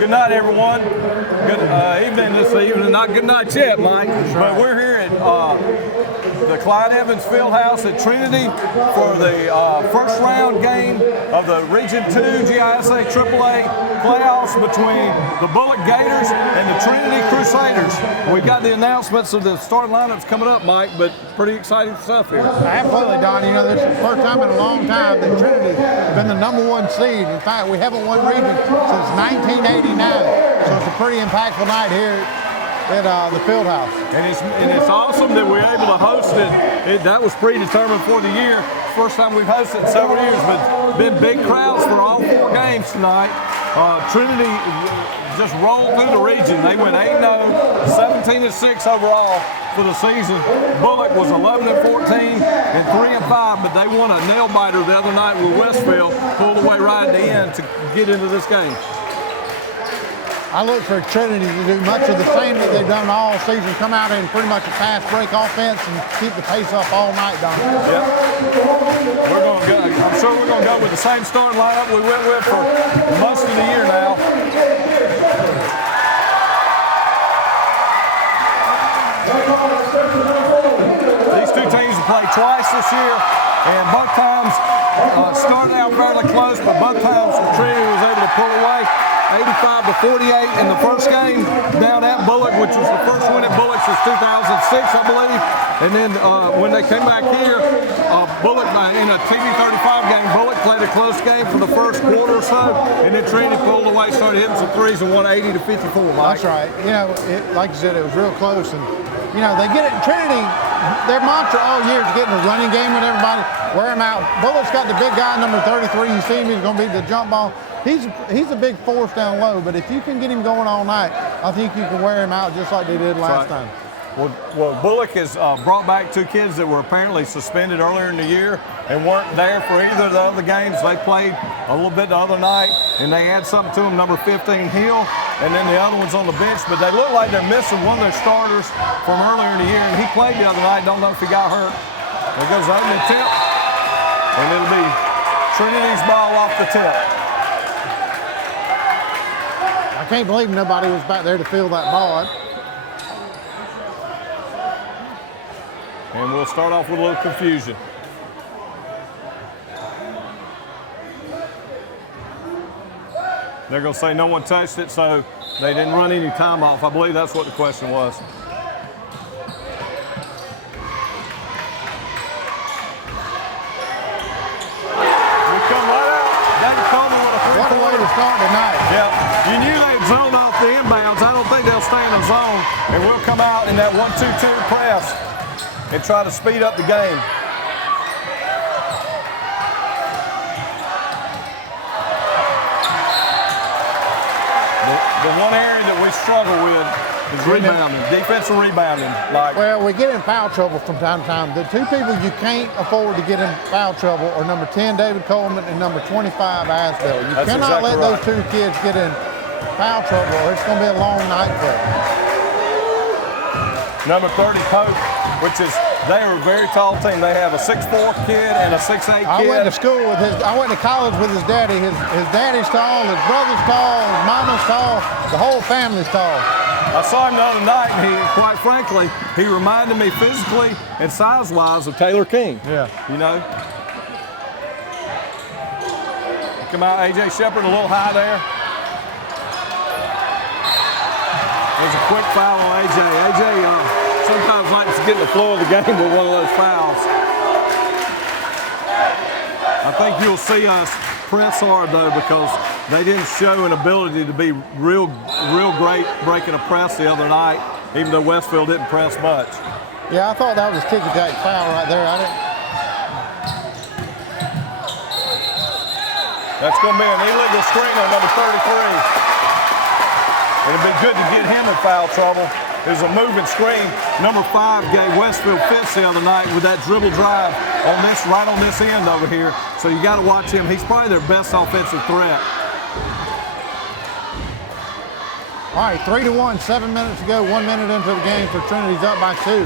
Good night, everyone. Good evening this evening. Not good night yet, Mike. But we're here at the Clyde Evans Fieldhouse at Trinity for the first round game of the Region 2 GISA AAA playoffs between the Bulloch Gators and the Trinity Crusaders. We've got the announcements of the starting lineups coming up, Mike, but pretty exciting stuff here. Absolutely, Don. You know, this is the first time in a long time that Trinity has been the #1 seed. In fact, we haven't won region since 1989. So it's a pretty impactful night here at the Fieldhouse. And it's awesome that we're able to host it. That was predetermined for the year. First time we've hosted in several years, but been big crowds for all 4 games tonight. Trinity just rolled through the region. They went 8-0, 17-6 overall for the season. Bulloch was 11-14 and 3-5, but they won a nail biter the other night with Westfield, pulled away right at the end to get into this game. I look for Trinity to do much of the same that they've done all season, come out in pretty much a fast break offense and keep the pace up all night, Don. Yep. We're going to go, I'm sure we're going to go with the same starting lineup we went with for most of the year now. These 2 teams have played twice this year, and both times started out fairly close, but both times Trinity was able to pull away. 85-48 in the first game down at Bulloch, which was the first win at Bulloch since 2006, I believe. And then when they came back here, Bulloch, in a TV35 game, Bulloch played a close game for the first quarter or so, and then Trinity pulled away, started hitting some threes and won 80-54, Mike. That's right. You know, like you said, it was real close. And, you know, they get it. Trinity, their mantra all year is getting a running game with everybody, wear them out. Bulloch's got the big guy, number 33. You see him, he's going to be the jump ball. He's a big force down low, but if you can get him going all night, I think you can wear him out just like they did last time. Well, Bulloch has brought back 2 kids that were apparently suspended earlier in the year and weren't there for either of the other games. They played a little bit the other night, and they add something to them, number 15, Hill, and then the other one's on the bench. But they look like they're missing one of their starters from earlier in the year, and he played the other night. Don't know if he got hurt. There goes the opening tip, and it'll be Trinity's ball off the tip. I can't believe nobody was back there to field that ball. And we'll start off with a little confusion. They're going to say no one touched it, so they didn't run any time off. I believe that's what the question was. What a way to start tonight. Yeah, you knew they'd zone off the inbounds. I don't think they'll stay in the zone, and we'll come out in that 1-2-2 press and try to speed up the game. The one area that we struggle with is rebounding, defensive rebounding. Like, well, we get in foul trouble from time to time. The 2 people you can't afford to get in foul trouble are number 10, David Coleman, and number 25, Asbell. You cannot let those 2 kids get in foul trouble, or it's going to be a long night for them. Number 30, Pope, which is, they are a very tall team. They have a 6'4" kid and a 6'8" kid. I went to school with I went to college with his daddy. His daddy's tall, his brother's tall, his mama's tall, the whole family's tall. I saw him the other night, and he, quite frankly, he reminded me physically and size-wise of Taylor King. Yeah. You know? Come out, A.J. Shepard, a little high there. There's a quick foul on A.J. A.J. sometimes likes to get in the flow of the game with one of those fouls. I think you'll see us press hard, though, because they didn't show an ability to be real great breaking a press the other night, even though Westfield didn't press much. Yeah, I thought that was a ticky-tack foul right there. That's going to be an illegal screen on number 33. It'd be good to get him in foul trouble. There's a moving screen. Number 5 gave Westfield fits the other night with that dribble drive on this, right on this end over here. So you got to watch him. He's probably their best offensive threat. All right, 3-1, 7 minutes to go, 1 minute into the game for Trinity's up by 2.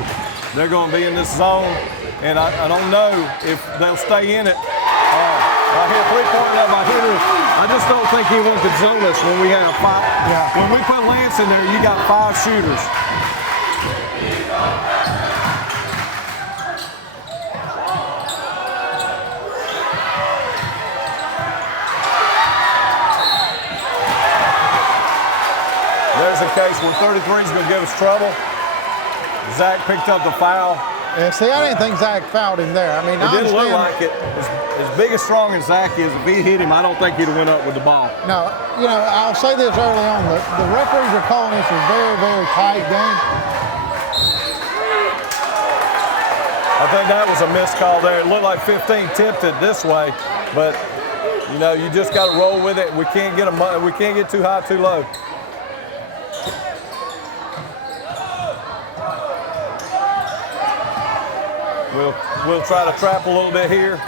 They're going to be in this zone, and I don't know if they'll stay in it. I hear 3-pointer. I I just don't think anyone could zone us when we have 5. Yeah. When we put Lance in there, you got 5 shooters. There's a case where 33 is going to give us trouble. Zach picked up the foul. Yeah, see, I didn't think Zach fouled him there. I mean, It didn't look like it. As big and strong as Zach is, if he hit him, I don't think he'd have went up with the ball. No, you know, I'll say this early on. The referees are calling this a very, very tight game. I think that was a missed call there. It looked like 15 tipped it this way, but you know, you just got to roll with it. We can't get too high, too low. We'll try to trap a little bit here.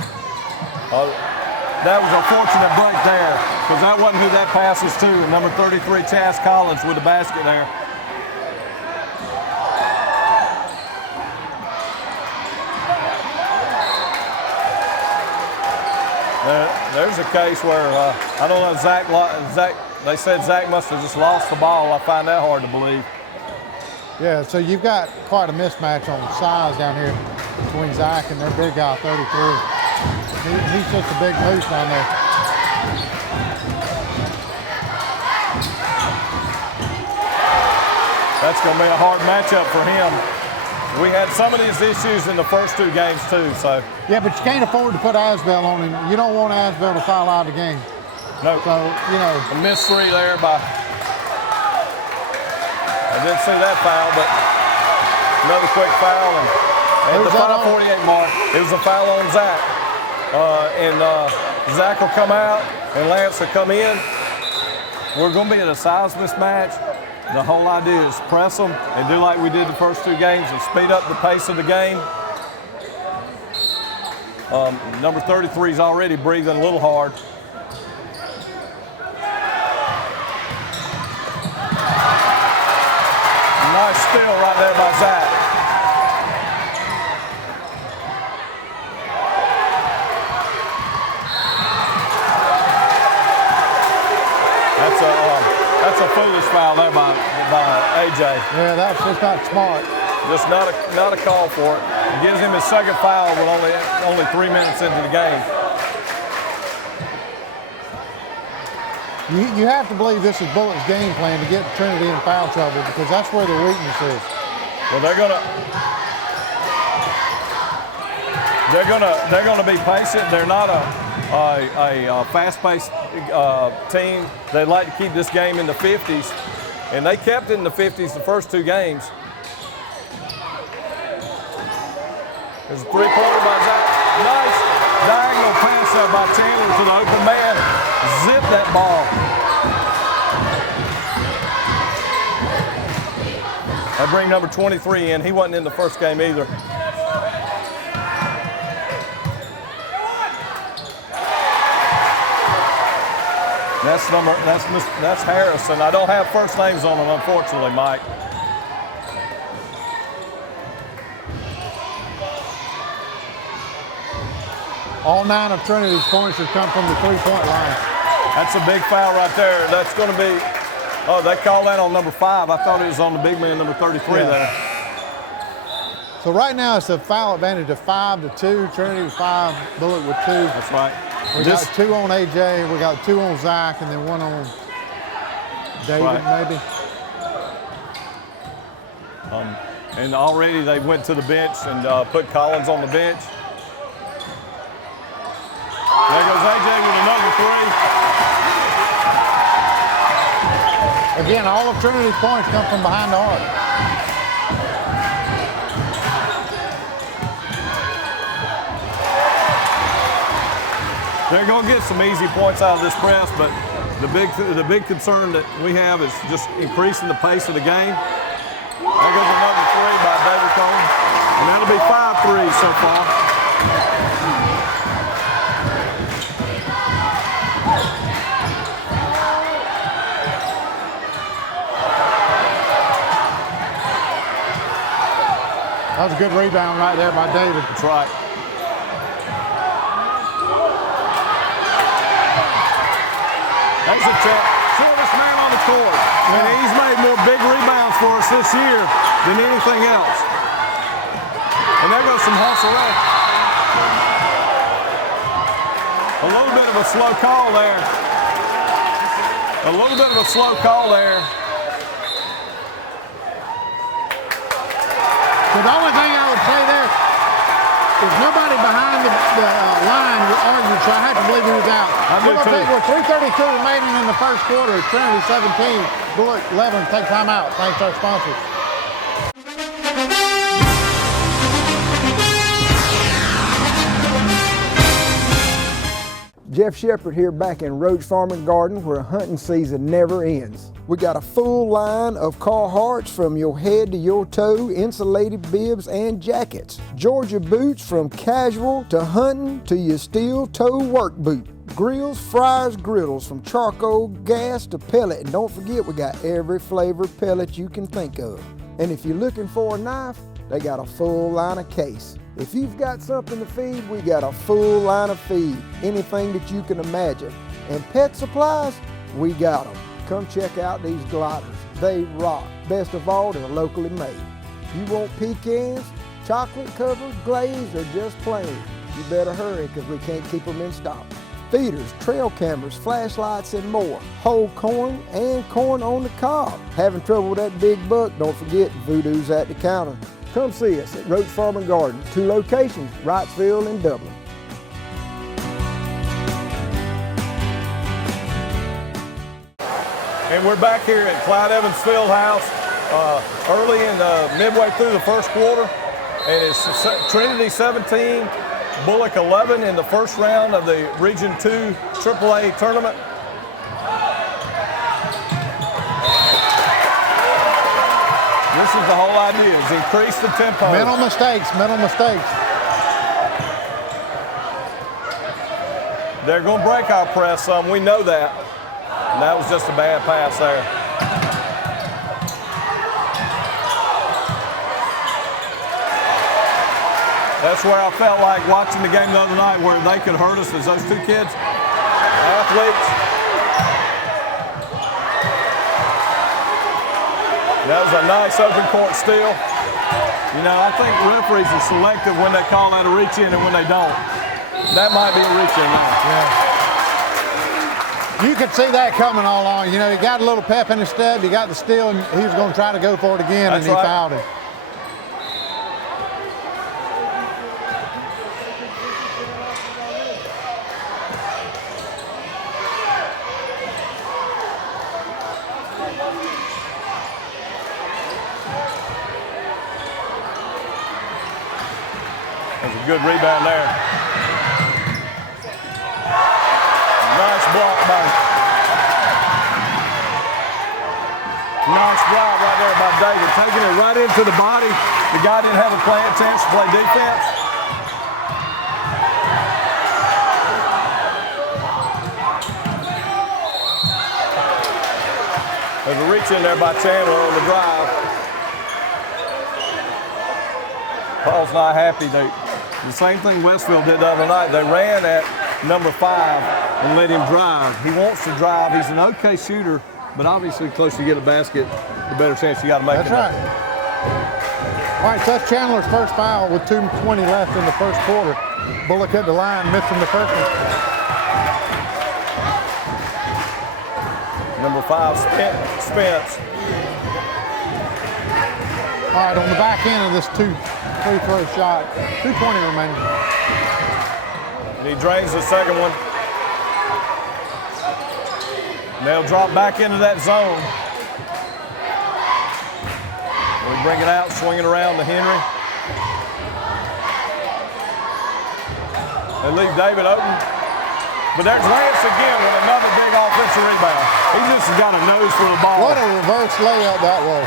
That was a fortunate break there, because that wasn't who that pass was to. Number 33, Chaz Collins, with the basket there. There's a case where I don't know, Zach. They said Zach must have just lost the ball. I find that hard to believe. Yeah, so you've got quite a mismatch on size down here between Zach and their big guy, 33. He's just a big moose down there. That's going to be a hard matchup for him. We had some of these issues in the first 2 games too, so. Yeah, but you can't afford to put Asbell on him. You don't want Asbell to foul out of the game. No. So, you know. A missed 3 there by. I didn't see that foul, but another quick foul. And the 5:48 mark, it was a foul on Zach. And Zach will come out and Lance will come in. We're going to be in a size mismatch. The whole idea is press them and do like we did the first 2 games and speed up the pace of the game. Number 33 is already breathing a little hard. Nice steal right there by Zach. That's a foolish foul there by AJ. Yeah, that's just not smart. Just not a call for it. It gives him his second foul with only 3 minutes into the game. You have to believe this is Bulloch's game plan to get Trinity in foul trouble, because that's where their weakness is. Well, they're gonna be patient. They're not a fast-paced team. They like to keep this game in the 50s, and they kept it in the 50s the first 2 games. There's a 3-pointer by Zach. Nice diagonal pass there by Chandler to the open man. Zip that ball. That bring number 23 in. He wasn't in the first game either. That's Harrison. I don't have first names on him, unfortunately, Mike. All 9 of Trinity's points have come from the 3-point line. That's a big foul right there. That's going to be, oh, they called that on number 5. I thought it was on the big man, number 33 there. So right now it's a foul advantage of 5-2. Trinity with 5, Bulloch with 2. That's right. We got 2 on AJ, we got 2 on Zach, and then 1 on David, maybe. And already they went to the bench and put Collins on the bench. There goes AJ with another 3. Again, all of Trinity's points come from behind the arc. They're going to get some easy points out of this press, but the big concern that we have is just increasing the pace of the game. There goes another 3 by David Cohen, and that'll be 5 threes so far. That was a good rebound right there by David. That's right. the shortest man on the court. And he's made more big rebounds for us this year than anything else. And there goes some hustle there. A little bit of a slow call there. A little bit of a slow call there. But the only thing I would say there is nobody behind the line would argue, so I have to believe he was out. I do too. With 3:32 remaining in the first quarter, Trinity 17, Bulloch 11, take time out. Thanks to our sponsors. Jeff Shepard here back in Roach Farm and Garden where hunting season never ends. We got a full line of Carhartts from your head to your toe, insulated bibs and jackets. Georgia boots from casual to hunting to your steel toe work boot. Grills, fryers, griddles from charcoal, gas to pellet. And don't forget we got every flavor pellet you can think of. And if you're looking for a knife, they got a full line of case. If you've got something to feed, we got a full line of feed, anything that you can imagine. And pet supplies, we got them. Come check out these gliders. They rock. Best of all, they're locally made. You want pecans, chocolate covered, glazed, or just plain? You better hurry because we can't keep them in stock. Feeders, trail cameras, flashlights, and more. Whole corn and corn on the cob. Having trouble with that big buck? Don't forget, Voodoo's at the counter. Come see us at Roach Farm and Garden, 2 locations, Wrightsville and Dublin. And we're back here at Clyde Evans Fieldhouse early in midway through the first quarter. And it's Trinity 17, Bulloch 11 in the first round of the Region 2 AAA tournament. This is the whole idea, is increase the tempo. Mental mistakes, mental mistakes. They're going to break our press some, we know that. And that was just a bad pass there. That's where I felt like watching the game the other night where they could hurt us as those 2 kids, athletes. That was a nice open court steal. You know, I think referees are selective when they call that a reach in and when they don't. That might be a reach in now. Yeah. You could see that coming all along. You know, he got a little pep in his step, he got the steal, and he was going to try to go for it again, That's and he right. fouled him. That's a good rebound there. Nice block by. Nice drive right there by David, taking it right into the body. The guy didn't have a chance to play defense. There's a reach in there by Chandler on the drive. Paul's not happy. The same thing Westville did the other night. They ran at number 5 and let him drive. He wants to drive. He's an okay shooter, but obviously the closer you get a basket, the better chance you got to make it. That's right. All right, so that's Chandler's first foul with 2:20 left in the first quarter. Bulloch at the line, missing the first one. Number 5, Spence. All right, on the back end of this free throw shot, 2:20 remaining. And he drains the second one. And they'll drop back into that zone. We bring it out, swing it around to Henry. They leave David open. But there's Lance again with another big offensive rebound. He just got a nose for the ball. What a reverse layup that was.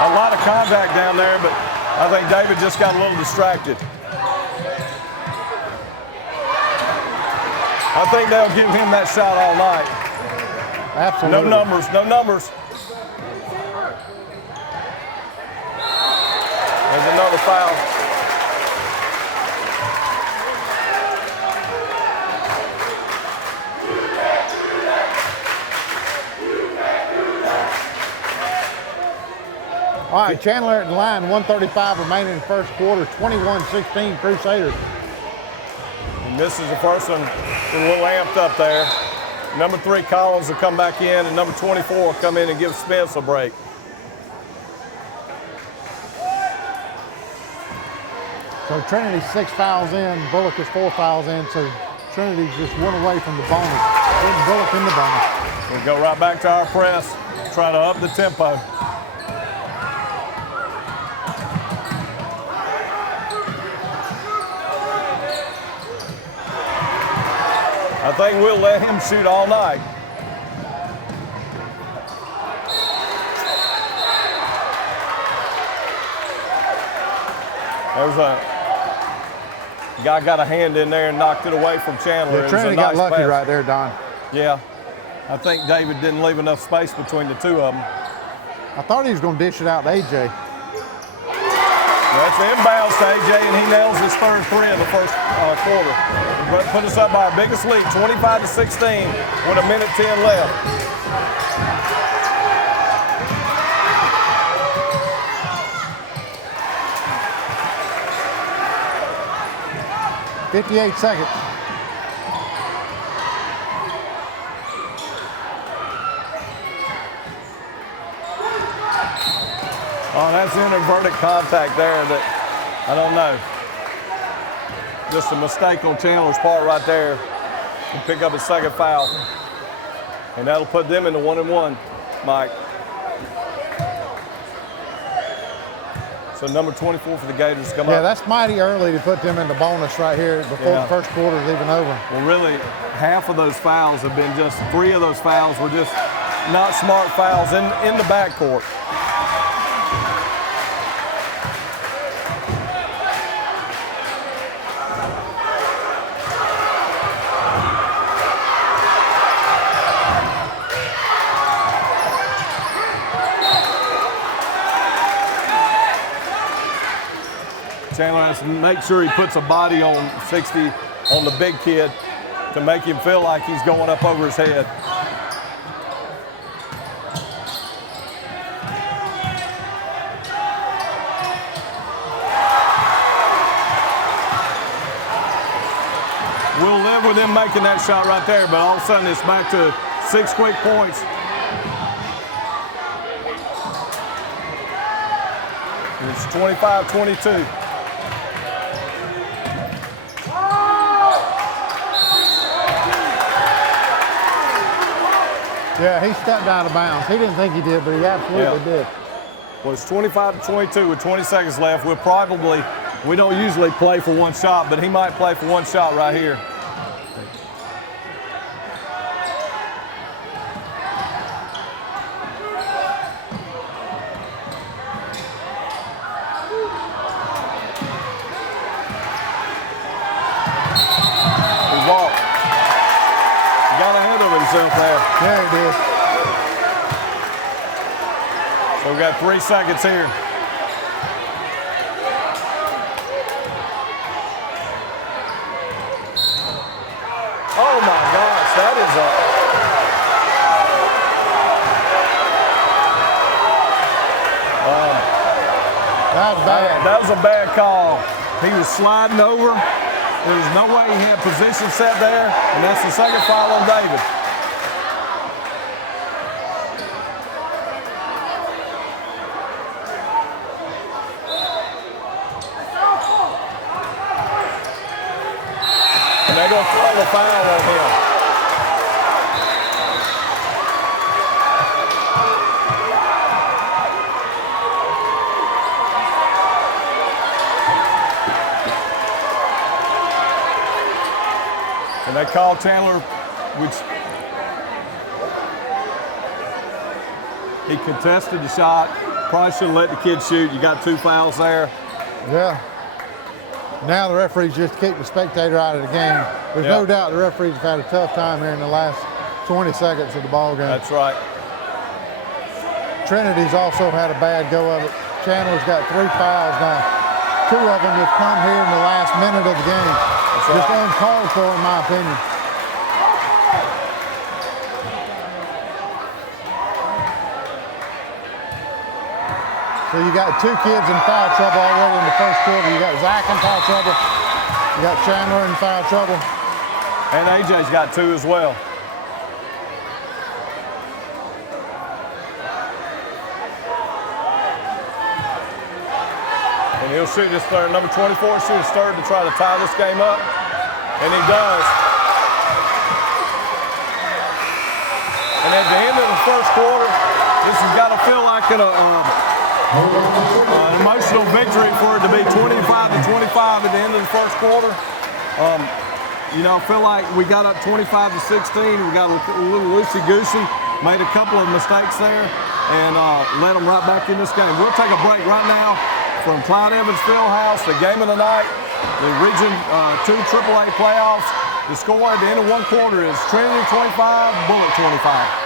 A lot of contact down there, but I think David just got a little distracted. I think they'll give him that shot all night. Absolutely. No numbers, no numbers. There's another foul. All right, Chandler at the line, 1:35 remaining in the first quarter, 21-16 Crusaders. He misses the first one. A little amped up there. Number 3, Collins will come back in, and number 24 will come in and give Spence a break. So Trinity's 6 fouls in, Bulloch is 4 fouls in, so Trinity's just 1 away from the bonus. Putting Bulloch in the bonus. We'll go right back to our press, try to up the tempo. I think we'll let him shoot all night. There's a guy got a hand in there and knocked it away from Chandler. Yeah, Trinity got lucky right there, Don. Yeah, I think David didn't leave enough space between the two of them. I thought he was going to dish it out to AJ. That's the inbounds to AJ, and he nails his third 3 in the first quarter. Put us up by our biggest lead, 25-16, with 1:10 left. .58 seconds. Oh, that's inadvertent contact there that, I don't know. Just a mistake on Chandler's part right there. He'll pick up his second foul. And that'll put them into 1-1, Mike. So number 24 for the Gators come up. Yeah, that's mighty early to put them in the bonus right here before the first quarter is even over. Well, really, half of those fouls have been just, 3 of those fouls were just not smart fouls in the backcourt. Chandler has to make sure he puts a body on 60 on the big kid to make him feel like he's going up over his head. We'll live with him making that shot right there, but all of a sudden it's back to 6 quick points. It's 25-22. Yeah, he stepped out of bounds. He didn't think he did, but he absolutely did. Well, it's 25-22 with 20 seconds left. We don't usually play for 1 shot, but he might play for 1 shot right here. He walked. He got ahead of himself there. Yeah, he did. So we've got 3 seconds here. Oh my gosh, that is That was bad. that was a bad call. He was sliding over. There was no way he had position set there, and that's the second foul on David. And they're going to call a foul on him. And they call Chandler, which he contested the shot. Probably should have let the kid shoot. You got 2 fouls there. Yeah. Now the referees just kick the spectator out of the game. There's no doubt the referees have had a tough time here in the last 20 seconds of the ball game. That's right. Trinity's also had a bad go of it. Chandler's got 3 fouls now. 2 of them have come here in the last minute of the game. Just uncalled for, in my opinion. So you got 2 kids in foul trouble already in the first quarter. You got Zach in foul trouble. You got Chandler in foul trouble. And AJ's got 2 as well. And he'll shoot his third. Number 24 shoot his third to try to tie this game up. And he does. And at the end of the first quarter, this has got to feel like an emotional victory for it to be 25-25 at the end of the first quarter. You know, I feel like we got up 25-16. We got a little loosey-goosey, made a couple of mistakes there, and led them right back in this game. We'll take a break right now from Clyde Evans Fieldhouse, the game of the night, the Region 2 AAA playoffs. The score at the end of one quarter is Trinity 25, Bulloch 25.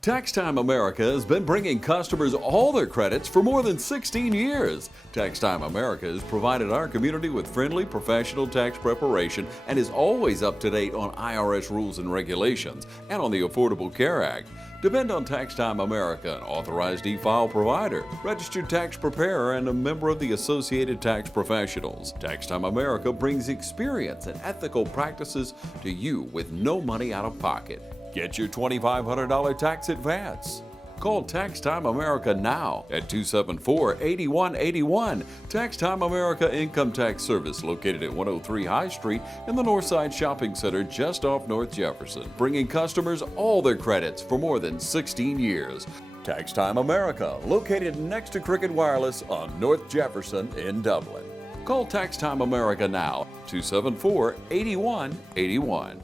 Tax Time America has been bringing customers all their credits for more than 16 years. Tax Time America has provided our community with friendly, professional tax preparation and is always up to date on IRS rules and regulations and on the Affordable Care Act. Depend on Tax Time America, an authorized e-file provider, registered tax preparer, and a member of the Associated Tax Professionals. Tax Time America brings experience and ethical practices to you with no money out of pocket. Get your $2,500 tax advance. Call Tax Time America now at 274-8181. Tax Time America Income Tax Service, located at 103 High Street in the Northside Shopping Center just off North Jefferson, bringing customers all their credits for more than 16 years. Tax Time America, located next to Cricket Wireless on North Jefferson in Dublin. Call Tax Time America now, 274-8181.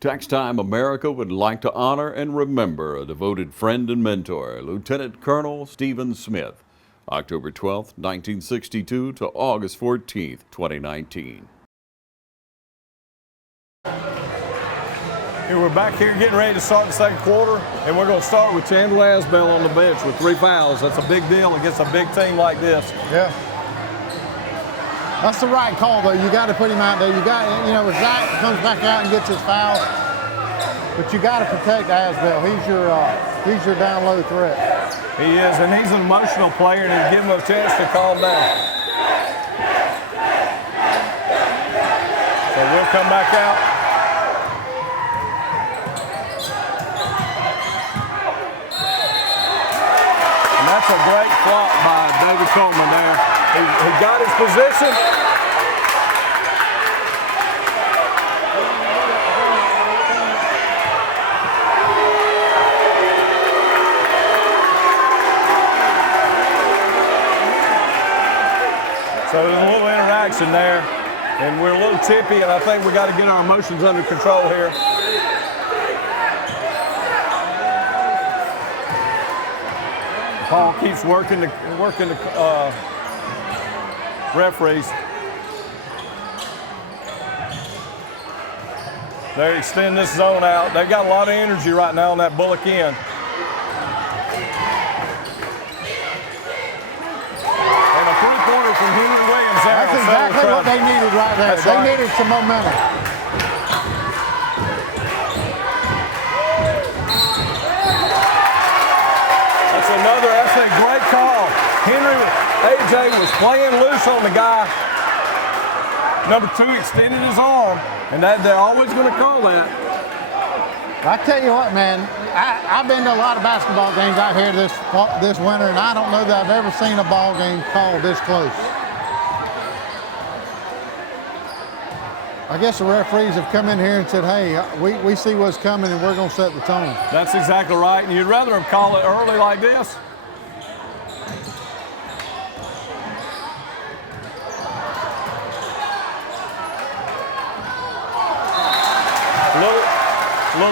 Tax Time America would like to honor and remember a devoted friend and mentor, Lieutenant Colonel Stephen Smith, October 12, 1962 to August 14, 2019. We're back here getting ready to start the second quarter, and we're going to start with Chandler Asbell on the bench with 3 fouls. That's a big deal against a big team like this. Yeah. That's the right call, though. You got to put him out there. You got, you know, if Zach comes back out and gets his foul, but you got to protect Asbell. He's your down low threat. He is, and he's an emotional player, and you give him a chance to calm down. So we'll come back out. And that's a great flop by David Coleman there. He got his position. So there's a little interaction there, and we're a little tippy, and I think we got to get our emotions under control here. Paul keeps working the referees. They extend this zone out. They've got a lot of energy right now on that Bulloch end. And a three-pointer from Henry Williams there. That's exactly what they needed right there. They needed some momentum. That's a great call. AJ was playing loose on the guy. Number 2 extended his arm, and they're always going to call that. I tell you what, man, I've been to a lot of basketball games out here this winter, and I don't know that I've ever seen a ball game called this close. I guess the referees have come in here and said, hey, we see what's coming, and we're going to set the tone. That's exactly right, and you'd rather them call it early like this.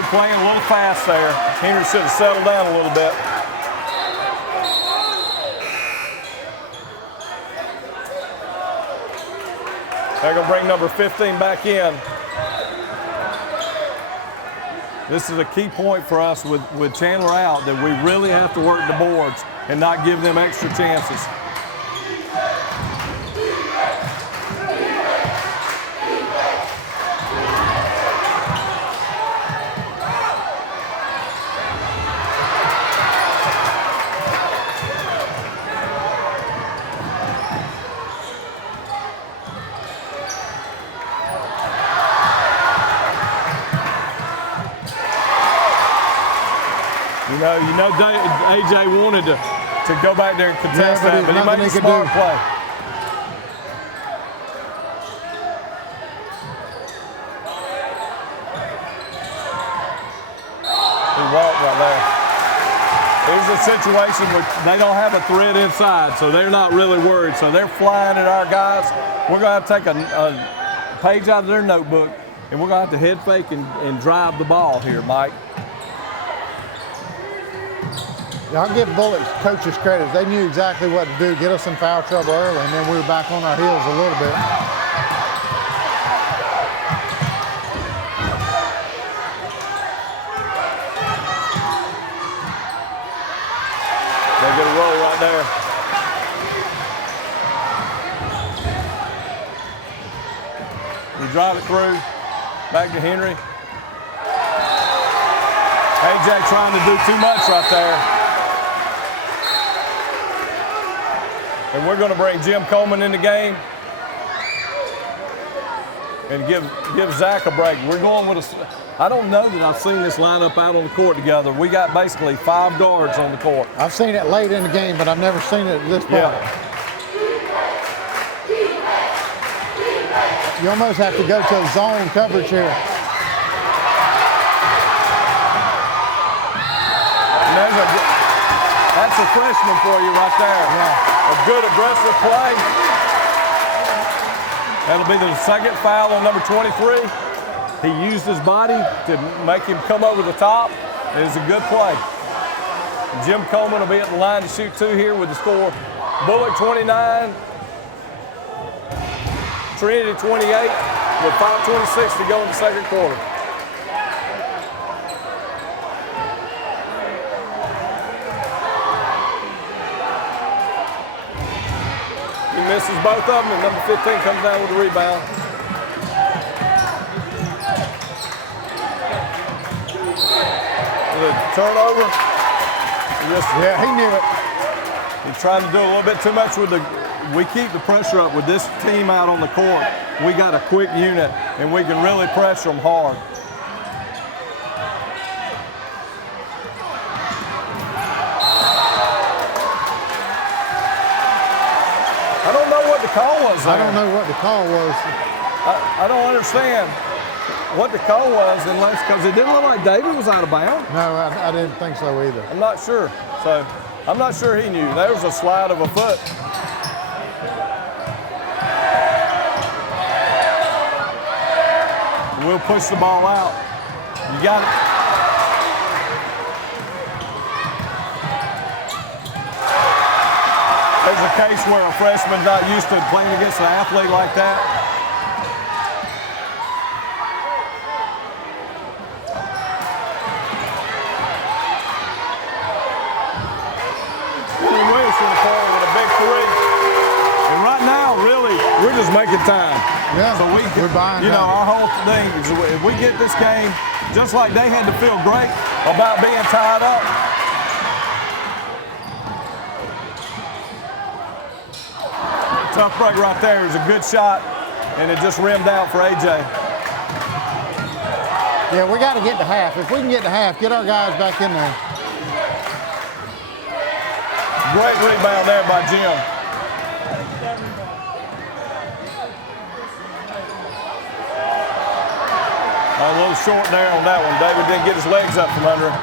Playing a little fast there. Henry should have settled down a little bit. They're going to bring number 15 back in. This is a key point for us with Chandler out, that we really have to work the boards and not give them extra chances. You know, AJ wanted to go back there and contest that, but he made a smart play. He walked right there. Here's a situation where they don't have a threat inside, so they're not really worried. So they're flying at our guys. We're going to have to take a page out of their notebook, and we're going to have to head fake and drive the ball here, Mike. I'll give Bulloch's coaches credit. They knew exactly what to do, get us in foul trouble early, and then we were back on our heels a little bit. They get a roll right there. We drive it through, back to Henry. AJ trying to do too much right there. And we're going to bring Jim Coleman in the game and give Zach a break. We're going with I don't know that I've seen this lineup out on the court together. We got basically 5 guards on the court. I've seen it late in the game, but I've never seen it at this point. Yeah. You almost have to go to a zone coverage here. That's a freshman for you right there. Yeah. A good aggressive play. That'll be the second foul on number 23. He used his body to make him come over the top. It is a good play. Jim Coleman will be at the line to shoot 2 here with the score. Bulloch 29, Trinity 28 with 5:26 to go in the second quarter. He misses both of them, and number 15 comes down with the rebound. The turnover. Yeah, he knew it. He's trying to do a little bit too much with we keep the pressure up with this team out on the court. We got a quick unit, and we can really pressure them hard. I don't know what the call was there. I don't know what the call was. I don't understand what the call was, unless because it didn't look like David was out of bounds. No, I didn't think so either. I'm not sure. So I'm not sure he knew. There was a slide of a foot. We'll push the ball out. You got it. There's a case where a freshman's not used to playing against an athlete like that. With a big 3. And right now, really, we're just making time. Yeah, so we're buying time. our whole thing is if we get this game, just like they had to feel great about being tied up. Tough break right there. It was a good shot, and it just rimmed out for AJ. Yeah, we got to get to half. If we can get to half, get our guys back in there. Great rebound there by Jim. A little short there on that one. David didn't get his legs up from under him.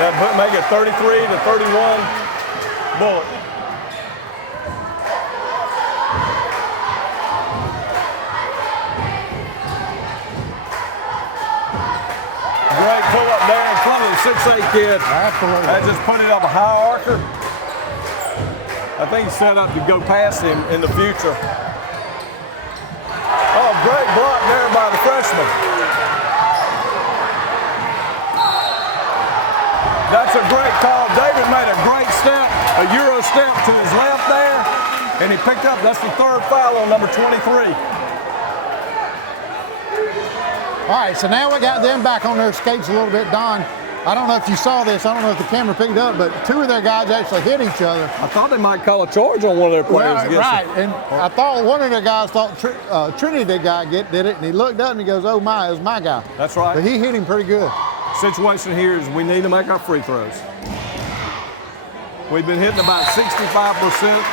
That make it 33 to 31. Bulloch. Great pull up there in front of the 6'8" kid. Absolutely. That just put it up a high archer. I think he's set up to go past him in the future. Oh, freshman. That's a great call. David made a great step, a Euro step to his left there, and he picked up, that's the third foul on number 23. All right, so now we got them back on their skates a little bit, Don. I don't know if you saw this. I don't know if the camera picked it up, but two of their guys actually hit each other. I thought they might call a charge on one of their players. Well, right, and I thought one of their guys thought Trinity guy did it, and he looked up and he goes, "Oh my, it was my guy." That's right. But he hit him pretty good. Situation here is we need to make our free throws. We've been hitting about 65%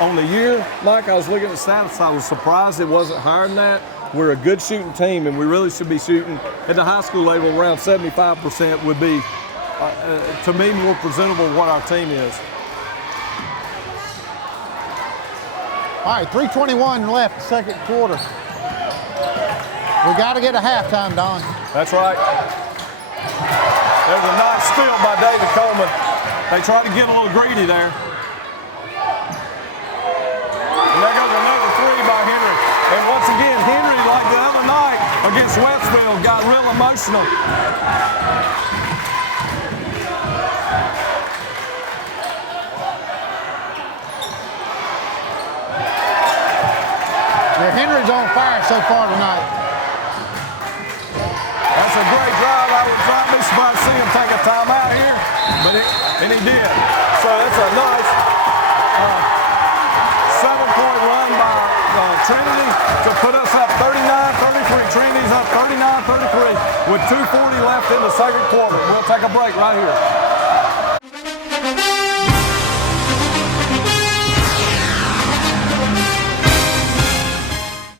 on the year. Mike, I was looking at the stats. I was surprised it wasn't higher than that. We're a good shooting team, and we really should be shooting at the high school level around 75% would be, to me, more presentable what our team is. All right, 3:21 left, second quarter. We got to get a halftime, Don. That's right. There's a nice steal by David Coleman. They tried to get a little greedy there. And there goes another three by Henry. And once again, Henry, like the other night against Westfield, got real emotional. Yeah, Henry's on fire so far tonight. That's a great drive. I would not be surprised to see him take a timeout here, and he did. So that's a nice 7-point run by Trinity to put us up 39-33. Trinity's up 39-33 with 2:40 left in the second quarter. We'll take a break right here.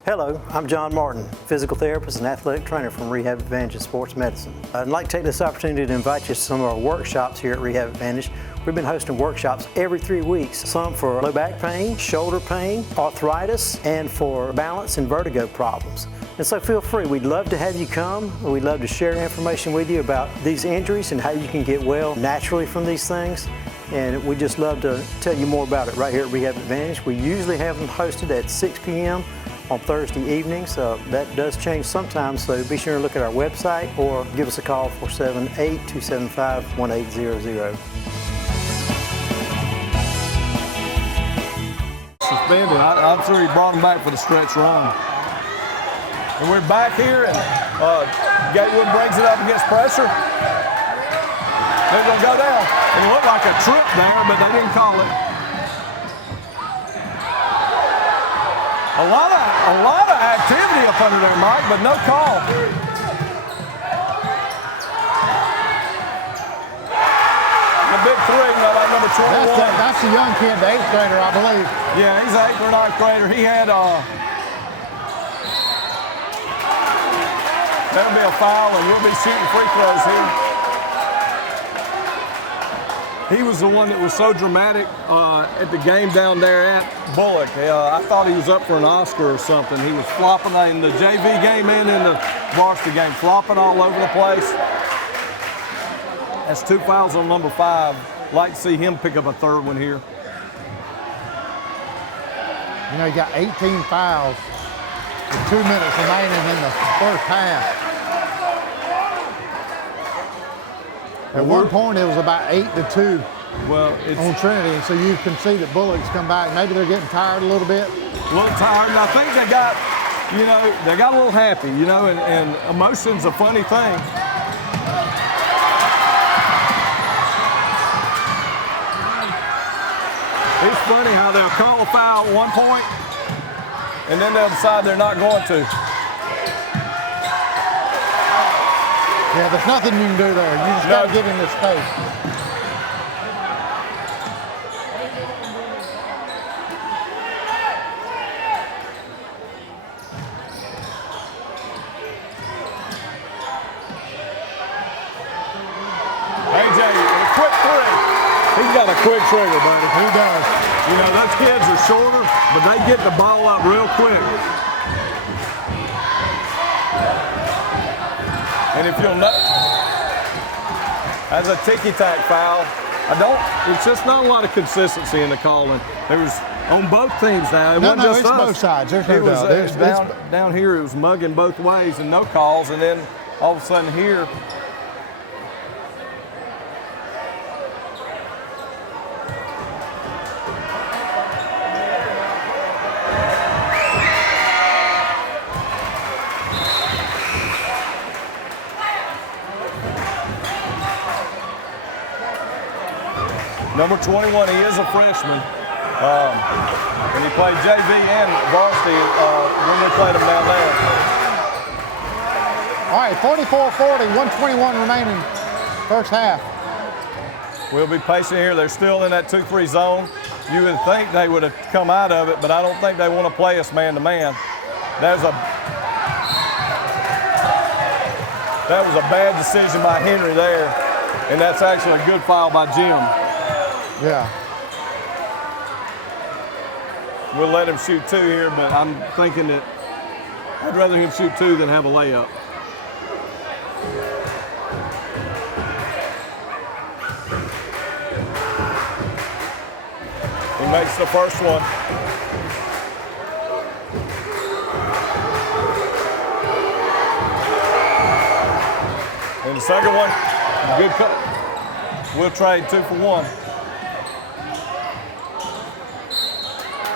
Hello, I'm John Martin, physical therapist and athletic trainer from Rehab Advantage Sports Medicine. I'd like to take this opportunity to invite you to some of our workshops here at Rehab Advantage. We've been hosting workshops every 3 weeks, some for low back pain, shoulder pain, arthritis, and for balance and vertigo problems. And so feel free, we'd love to have you come. We'd love to share information with you about these injuries and how you can get well naturally from these things. And we'd just love to tell you more about it right here at Rehab Advantage. We usually have them hosted at 6 p.m. on Thursday evenings. That does change sometimes, so be sure to look at our website or give us a call 478-275-1800. Suspended. I'm sure he brought him back for the stretch run. And we're back here, and Gatewood brings it up against pressure. They're going to go down. It looked like a trip there, but they didn't call it. A lot of activity up under there, Mike, but no call. The big three, number 21. That's the young kid, the 8th grader, I believe. Yeah, he's an 8th or 9th grader. He had that'll be a foul, and we'll be shooting free throws here. He was the one that was so dramatic at the game down there at Bulloch. I thought he was up for an Oscar or something. He was flopping in the JV game and in the varsity game, flopping all over the place. That's 2 fouls on number 5. Like to see him pick up a third one here. You know, he got 18 fouls with 2 minutes remaining in the first half. At one point, it was about 8-2 on Trinity, and so you can see that Bulloch's come back. Maybe they're getting tired a little bit. A little tired, and I think they got a little happy, and emotion's a funny thing. It's funny how they'll call a foul at one point, and then they'll decide they're not going to. Yeah, there's nothing you can do there. You just got to give him the space. AJ, a quick three. He's got a quick trigger, buddy. He does. Those kids are shorter, but they get the ball up real quick. And if you'll note, as a ticky-tack foul, it's just not a lot of consistency in the calling. There was on both teams now. It No, wasn't no, just it's us. both sides. There's no It was, doubt. down here, it was mugging both ways and no calls, and then all of a sudden here, number 21, he is a freshman. And he played JV and varsity when we played him down there. All right, 44-40, 121 remaining first half. We'll be pacing here. They're still in that 2-3 zone. You would think they would have come out of it, but I don't think they want to play us man-to-man. That was a bad decision by Henry there, and that's actually a good foul by Jim. Yeah. We'll let him shoot 2 here, but I'm thinking that I'd rather him shoot 2 than have a layup. He makes the first one. And the second one, good cut. We'll trade 2 for 1.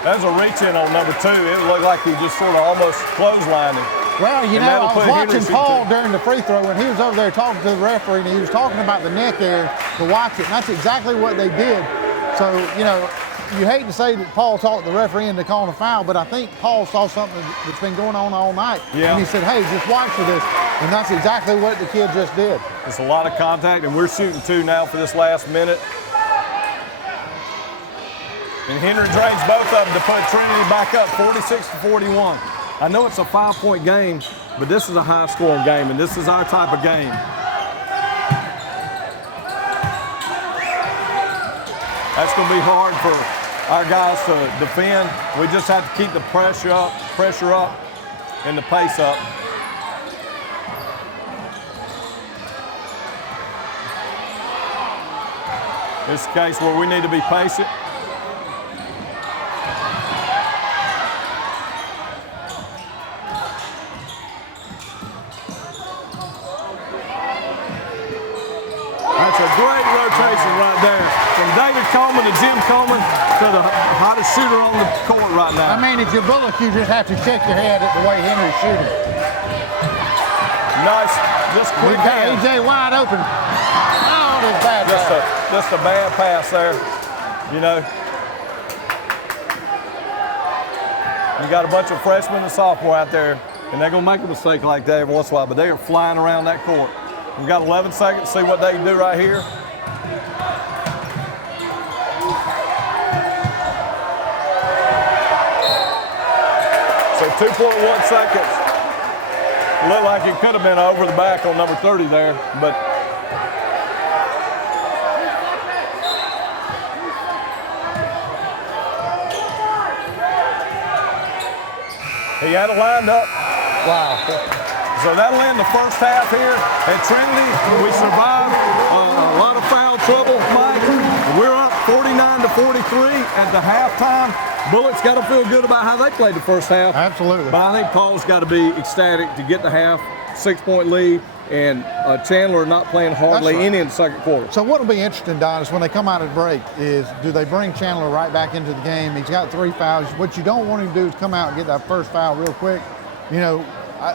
That was a reach-in on number 2. It looked like he just sort of almost clotheslined him. Well, you know, I was Henry watching shoot Paul 2. during the free throw, and he was over there talking to the referee, and he was talking about the neck area to watch it, and that's exactly what they did. So, you know, you hate to say that Paul talked the referee into calling a foul, but I think Paul saw something that's been going on all night. Yeah. And he said, hey, just watch for this. And that's exactly what the kid just did. It's a lot of contact, and we're shooting 2 now for this last minute. And Henry drains both of them to put Trinity back up 46-41. I know it's a 5-point game, but this is a high-scoring game, and this is our type of game. That's going to be hard for our guys to defend. We just have to keep the pressure up, and the pace up. This is a case where we need to be patient. That's a great rotation right there. From David Coleman to Jim Coleman to the hottest shooter on the court right now. I mean, if you're Bulloch, you just have to shake your head at the way Henry's shooting. Nice, just quick We've got hand. AJ wide open. Oh, this bad Just a bad pass there, you know. You got a bunch of freshmen and sophomore out there, and they're gonna make a mistake like that every once in a while, but they are flying around that court. We've got 11 seconds to see what they can do right here. So 2.1 seconds. Looked like it could have been over the back on number 30 there, but he had it lined up. Wow. So that'll end the first half here at Trinity. We survived a lot of foul trouble, Mike. We're up 49-43 at the halftime. Bullock's got to feel good about how they played the first half. Absolutely. But I think Paul's got to be ecstatic to get the half, 6-point lead, and Chandler not playing hardly That's right. any in the second quarter. So what will be interesting, Don, is when they come out of break is do they bring Chandler right back into the game? He's got 3 fouls. What you don't want him to do is come out and get that first foul real quick. You know,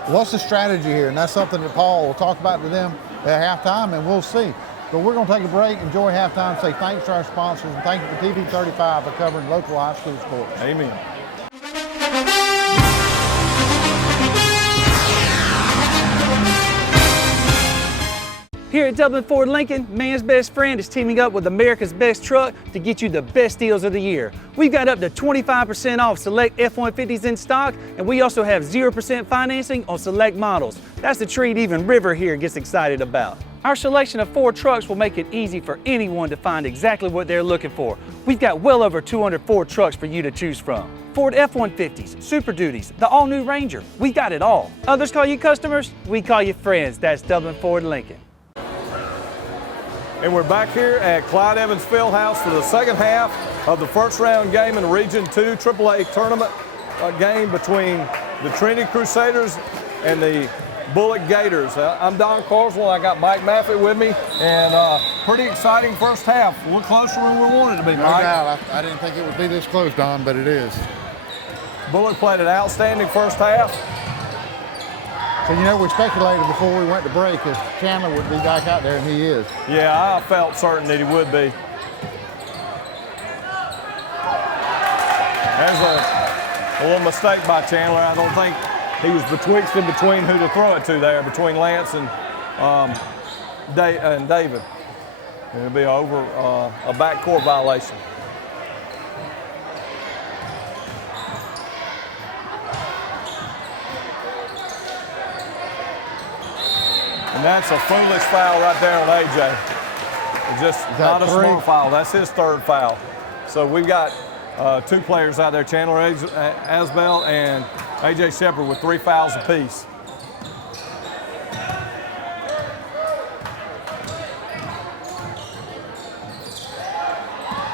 what's the strategy here? And that's something that Paul will talk about to them at halftime, and we'll see. But we're going to take a break, enjoy halftime, say thanks to our sponsors, and thank you for TV 35 for covering local high school sports. Amen. Here at Dublin Ford Lincoln, man's best friend is teaming up with America's Best Truck to get you the best deals of the year. We've got up to 25% off select F-150s in stock, and we also have 0% financing on select models. That's a treat even River here gets excited about. Our selection of Ford trucks will make it easy for anyone to find exactly what they're looking for. We've got well over 200 Ford trucks for you to choose from. Ford F-150s, Super Duties, the all-new Ranger. We got it all. Others call you customers, we call you friends. That's Dublin Ford Lincoln. And we're back here at Clyde Evans Fieldhouse for the second half. of the first round game in the Region 2 AAA tournament game between the Trinity Crusaders and the Bulloch Gators. I'm Don Carswell. I got Mike Maffett with me, and pretty exciting first half. A little closer than we wanted to be, No Mike. doubt. I didn't think it would be this close, Don, but it is. Bulloch played an outstanding first half. So, you know, we speculated before we went to break if Chandler would be back out there, and he is. Yeah, I felt certain that he would be. There's a little mistake by Chandler. I don't think he was betwixt and between who to throw it to there, between Lance and David. It'll be over a backcourt violation. And that's a foolish foul right there on AJ. It's just not a smart foul. That's his third foul. So we've got two players out there, Chandler Asbell and AJ Shepard, with 3 fouls apiece.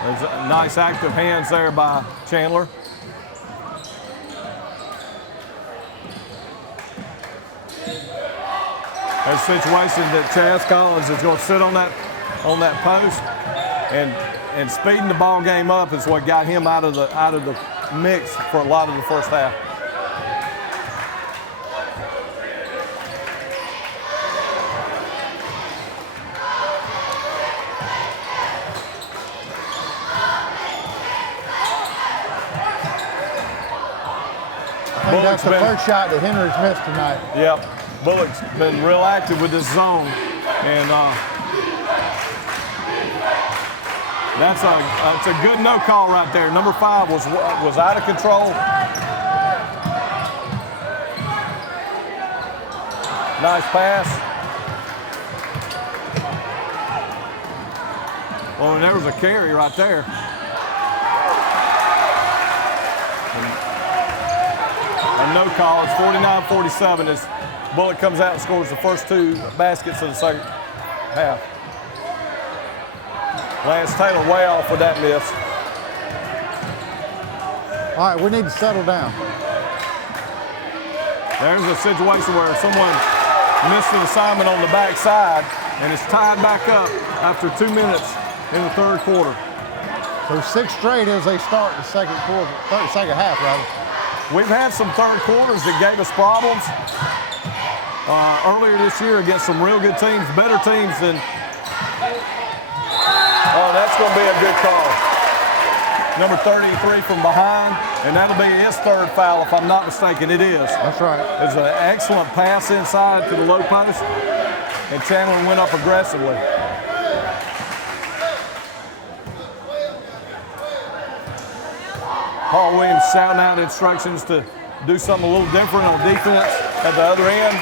There's nice active hands there by Chandler. There's a situation that Chaz Collins is going to sit on that post, and speeding the ball game up is what got him out of the mix for a lot of the first half. I think that's the first shot that Henry's missed tonight. Yep. Bulloch's been real active with this zone, and that's a good no call right there. Number 5 was out of control. Nice pass. Well, and there was a carry right there. A no call. It's 49-47 as Bulloch comes out and scores the first 2 baskets of the second half. Lance Taylor way off with that miss. All right, we need to settle down. There's a situation where someone missed an assignment on the backside, and it's tied back up after 2 minutes in the third quarter. So 6 straight as they start the second half, rather. We've had some third quarters that gave us problems earlier this year against some real good teams, better teams than. Oh, that's going to be a good call. Number 33 from behind, and that'll be his third foul, if I'm not mistaken. It is. That's right. It's an excellent pass inside to the low post, and Chandler went up aggressively. Paul Williams shouting out instructions to do something a little different on defense at the other end.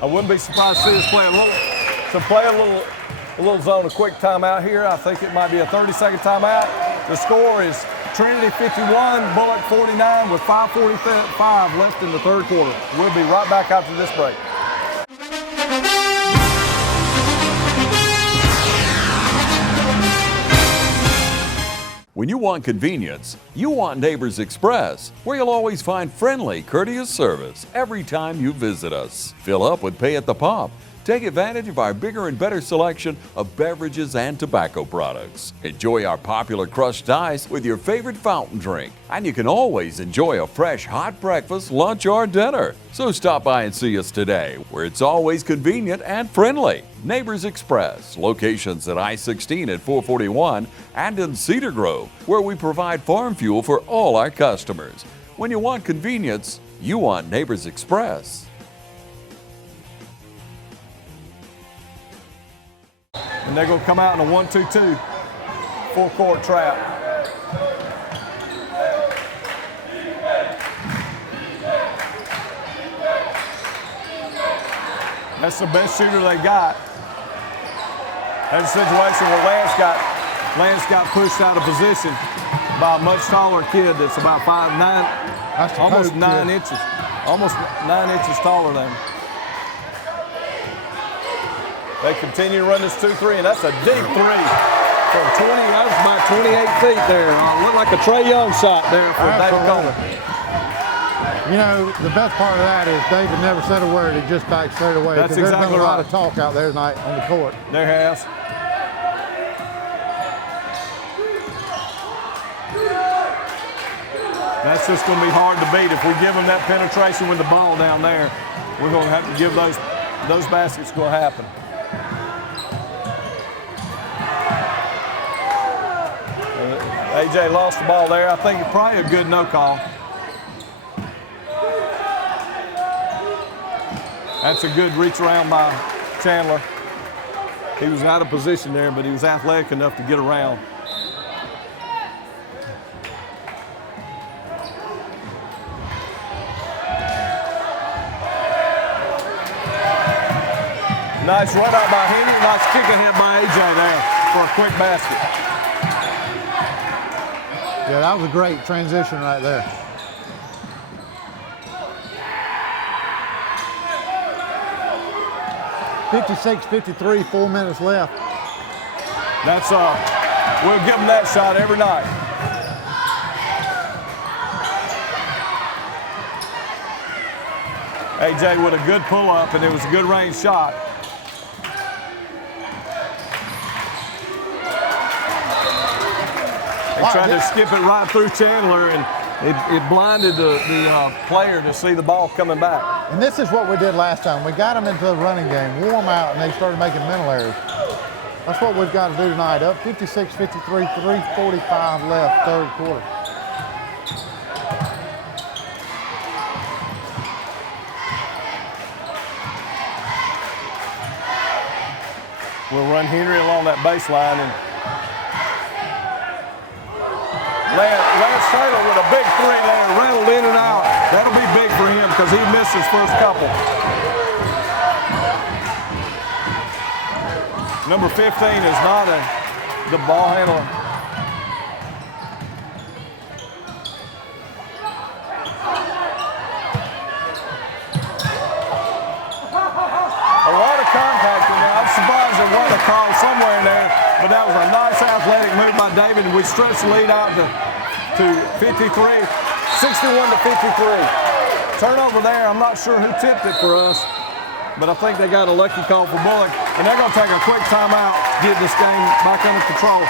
I wouldn't be surprised to see us play a little zone, a quick timeout here. I think it might be a 30-second timeout. The score is Trinity 51, Bulloch 49 with 5:45 left in the third quarter. We'll be right back after this break. When you want convenience, you want Neighbors Express, where you'll always find friendly, courteous service every time you visit us. Fill up with Pay at the Pump. Take advantage of our bigger and better selection of beverages and tobacco products. Enjoy our popular crushed ice with your favorite fountain drink. And you can always enjoy a fresh hot breakfast, lunch, or dinner. So stop by and see us today, where it's always convenient and friendly. Neighbors Express, locations at I-16 at 441 and in Cedar Grove, where we provide farm fuel for all our customers. When you want convenience, you want Neighbors Express. And they're going to come out in a 1-2-2 full-court trap. That's the best shooter they got. That's a situation where Lance got pushed out of position by a much taller kid that's about 5'9", almost 9 inches taller than him. They continue to run this 2-3, and that's a deep three from 20. That was about 28 feet there. Looked like a Trae Young shot there for David Coleman. You know, the best part of that is David never said a word. He just backed straight away. That's There's exactly been a lot right. of talk out there tonight on the court. There has. That's just going to be hard to beat. If we give them that penetration with the ball down there, we're going to have to give those baskets going to happen. AJ lost the ball there. I think it's probably a good no call. That's a good reach around by Chandler. He was out of position there, but he was athletic enough to get around. Nice run out by Henry. Nice kicking hit by AJ there for a quick basket. Yeah, that was a great transition right there. .56-53, 4 minutes left. That's we'll give them that shot every night. AJ with a good pull up, and it was a good range shot. They tried to skip it right through Chandler, and it blinded the player to see the ball coming back. And this is what we did last time. We got them into the running game, wore them out, and they started making mental errors. That's what we've got to do tonight. Up 56-53, 3:45 left, third quarter. We'll run Henry along that baseline, and Lance Taylor with a big three there, rattled in and out. That'll be big for him because he missed his first couple. Number 15 is not the ball handler. A lot of contact in there. I'm surprised there wasn't a call somewhere in there, but that was a nice athletic move by David, and we stretched the lead out to 53, 61-53. Turnover there. I'm not sure who tipped it for us, but I think they got a lucky call for Bulloch, and they're going to take a quick timeout, get this game back under control.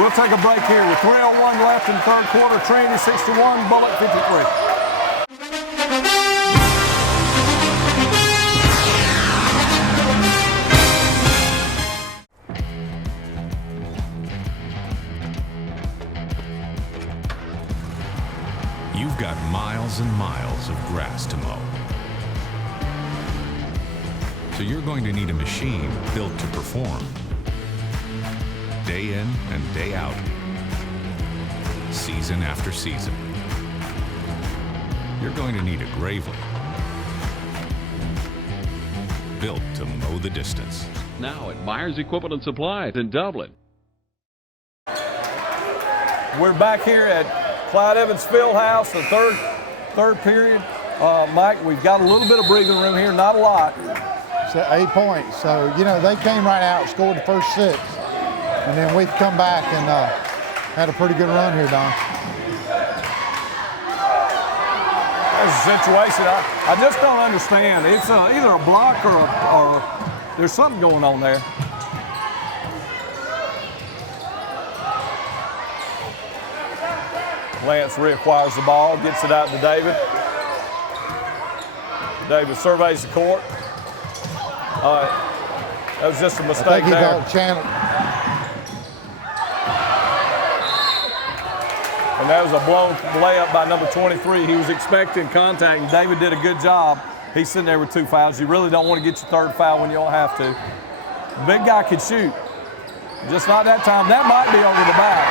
We'll take a break here with 3:01 left in the third quarter. Trinity 61, Bulloch 53. You've got miles and miles of grass to mow. So you're going to need a machine built to perform. Day in and day out. Season after season. You're going to need a Gravely. Built to mow the distance. Now at Myers Equipment and Supplies in Dublin. We're back here at Clyde Evans Fieldhouse, the third period. Mike, we've got a little bit of breathing room here, not a lot. So 8 points. So, you know, they came right out, scored the first 6. And then we've come back and had a pretty good run here, Don. There's a situation I just don't understand. It's either a block or there's something going on there. Lance reacquires the ball, gets it out to David. David surveys the court. That was just a mistake I think he there. got Chandler. And that was a blown layup by number 23. He was expecting contact, and David did a good job. He's sitting there with 2 fouls. You really don't want to get your third foul when you don't have to. The big guy can shoot. Just not that time. That might be over the back.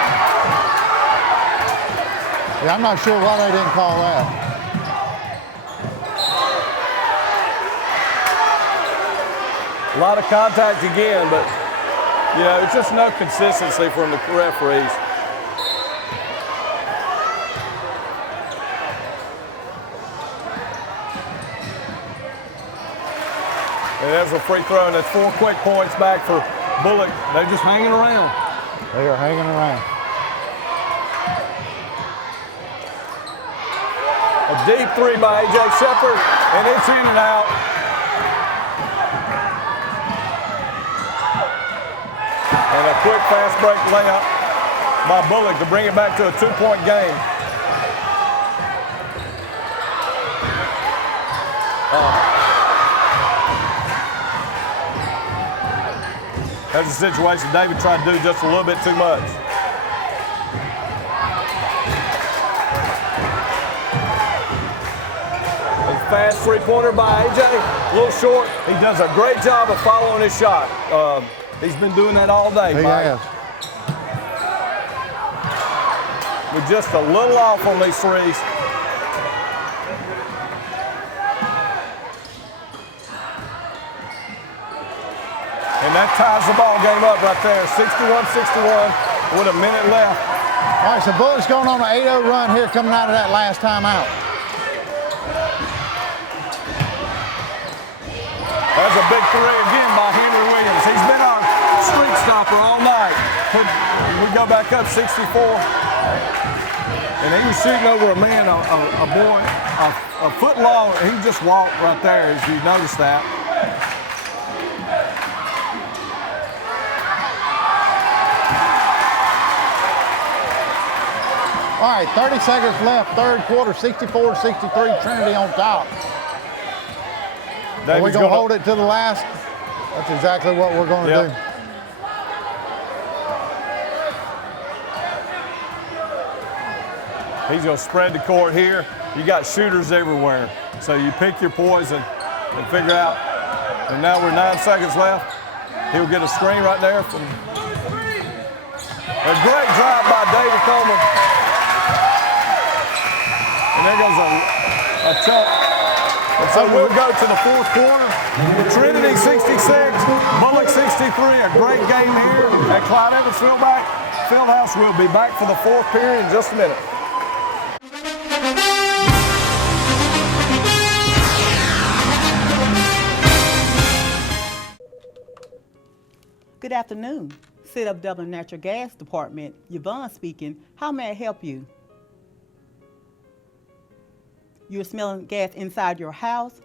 Yeah, I'm not sure why they didn't call that. A lot of contact again, but, you know, it's just no consistency from the referees. And there's a free throw, and that's 4 quick points back for Bulloch. They're just hanging around. They are hanging around. A deep three by A.J. Shepard, and it's in and out. And a quick fast break layup by Bulloch to bring it back to a 2-point game. That's a situation David tried to do just a little bit too much. A fast three-pointer by A.J., a little short. He does a great job of following his shot. He's been doing that all day, Mike. With just a little off on these threes. And that ties the ball game up right there, 61-61 with a minute left. All right, so Bulloch's going on an 8-0 run here coming out of that last timeout. That's a big three again by Henry Williams. He's been our streak stopper all night. We go back up 64. And he was shooting over a man, a boy, a foot long. He just walked right there, as you notice that. All right, 30 seconds left, third quarter, 64-63, Trinity on top. Are we going to hold it to the last? That's exactly what we're going to do. He's going to spread the court here. You got shooters everywhere. So you pick your poison and figure out. And now we're 9 seconds left. He'll get a screen right there. From a great drive by David Coleman. And there goes a chunk. And so we'll go to the fourth quarter. Trinity 66, Bulloch 63. A great game here at Clyde Evans Fieldhouse. We'll be back for the fourth period in just a minute. Good afternoon. Sit Up Dublin Natural Gas Department, Yvonne speaking. How may I help you? You're smelling gas inside your house?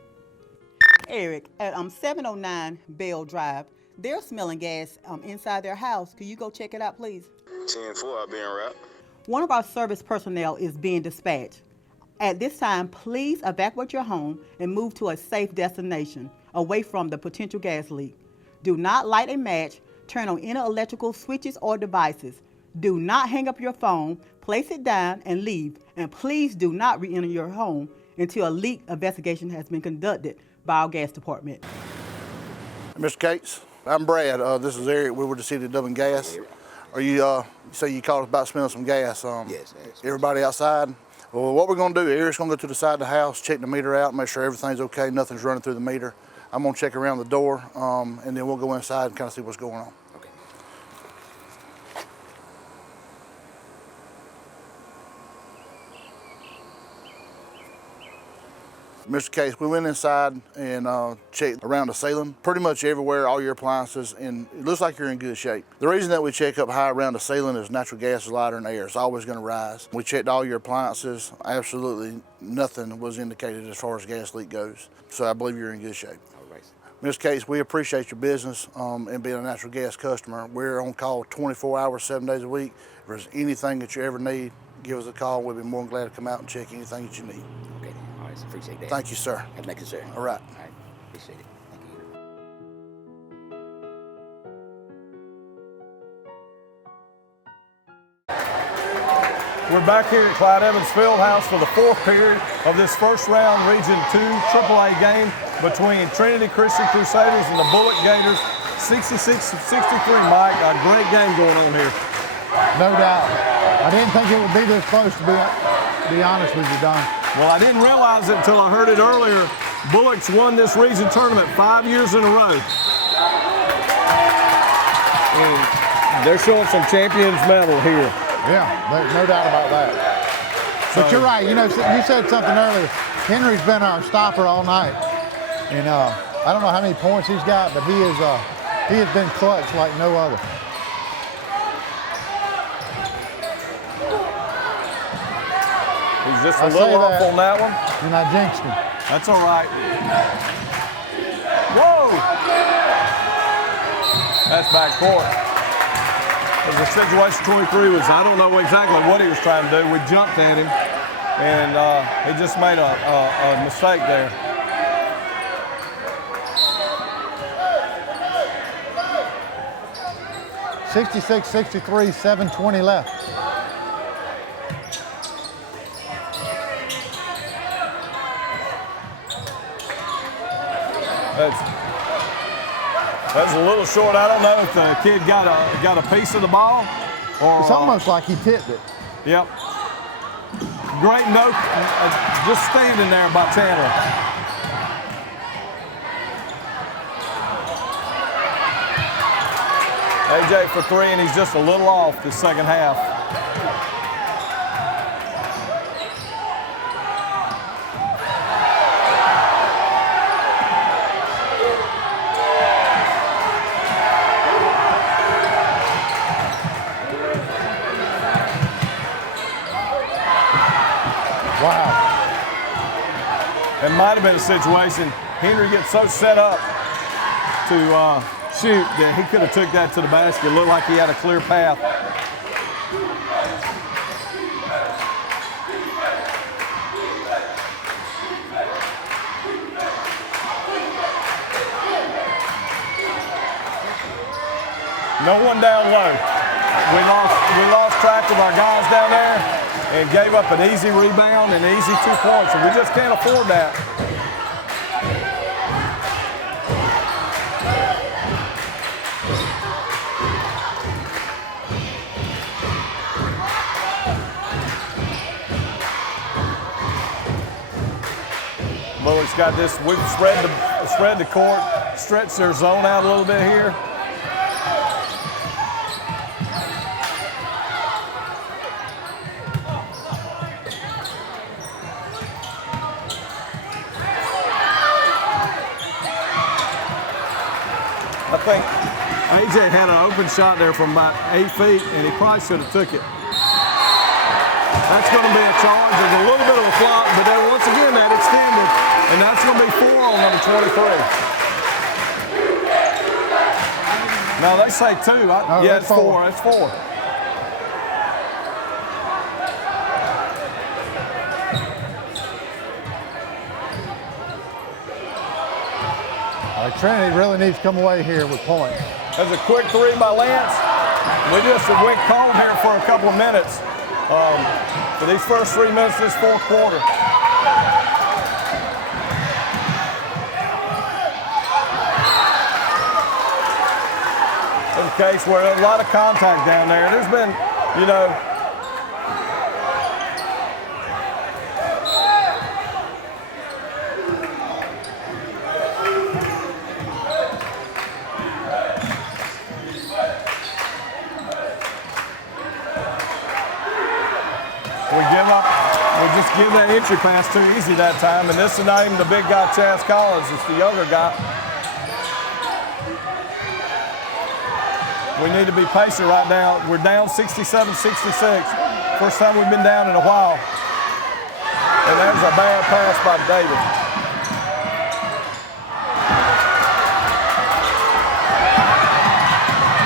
Eric, at 709 Bell Drive, they're smelling gas inside their house. Could you go check it out, please? 10-4, I'll be en route. One of our service personnel is being dispatched. At this time, please evacuate your home and move to a safe destination, away from the potential gas leak. Do not light a match, turn on any electrical switches or devices. Do not hang up your phone, place it down, and leave. And please do not re-enter your home until a leak investigation has been conducted by our gas department. Mr. Cates, I'm Brad. This is Eric. We were the City of Dublin Gas. Are you say you called us about smelling some gas? Yes. Everybody outside? Well, what we're going to do, Eric's going to go to the side of the house, check the meter out, make sure everything's okay, nothing's running through the meter. I'm going to check around the door, and then we'll go inside and kind of see what's going on. Okay. Mr. Case, we went inside and checked around the ceiling, pretty much everywhere, all your appliances, and it looks like you're in good shape. The reason that we check up high around the ceiling is natural gas is lighter than air. It's always going to rise. We checked all your appliances. Absolutely nothing was indicated as far as gas leak goes. So I believe you're in good shape. Ms. Cates, we appreciate your business and being a natural gas customer. We're on call 24 hours, 7 days a week. If there's anything that you ever need, give us a call. We'll be more than glad to come out and check anything that you need. Okay, all right, appreciate that. Thank you, sir. Thank you, sir. All right. All right, appreciate it. Thank you. We're back here at Clyde Evans Fieldhouse for the fourth period of this first round Region 2 AAA game between Trinity Christian Crusaders and the Bulloch Gators. 66-63, Mike. A great game going on here. No doubt. I didn't think it would be this close, to be honest with you, Don. Well, I didn't realize it until I heard it earlier. Bulloch's won this region tournament 5 years in a row. And they're showing some champions medal here. Yeah, there's no doubt about that. But you're right. You know, you said something earlier. Henry's been our stopper all night. And I don't know how many points he's got, but he has been clutch like no other. He's just a little off on that one. And I jinxed him. That's all right. Whoa! That's back court. It was a situation 23 was, I don't know exactly what he was trying to do. We jumped at him, and he just made a mistake there. (66-63), 7:20 left. That's a little short. I don't know if the kid got a piece of the ball or. It's almost like he tipped it. Yep. Great note, just standing there by Chandler. AJ for three, and he's just a little off the second half. Wow. It might have been a situation. Henry gets so set up to shoot that he could have took that to the basket. It looked like he had a clear path. No one down low. We lost track of our guys down there and gave up an easy rebound and easy 2 points, and we just can't afford that. Bulloch's got this. We've spread the court, stretched their zone out a little bit here. I think AJ had an open shot there from about 8 feet, and he probably should have took it. That's going to be a charge. There's a little bit of a flop, but then once again that extended, and that's going to be 4 on number 23. No, they say 2. Yeah, it's 4. It's 4. Trinity really needs to come away here with points. That's a quick 3 by Lance. We just went cold here for a couple of minutes. For these first 3 minutes of this fourth quarter. In the case where there's a lot of contact down there. There's been, you know, give that entry pass too easy that time, and this is not even the big guy, Chaz Collins, it's the younger guy. We need to be patient right now. We're down 67-66. First time we've been down in a while. And that was a bad pass by David.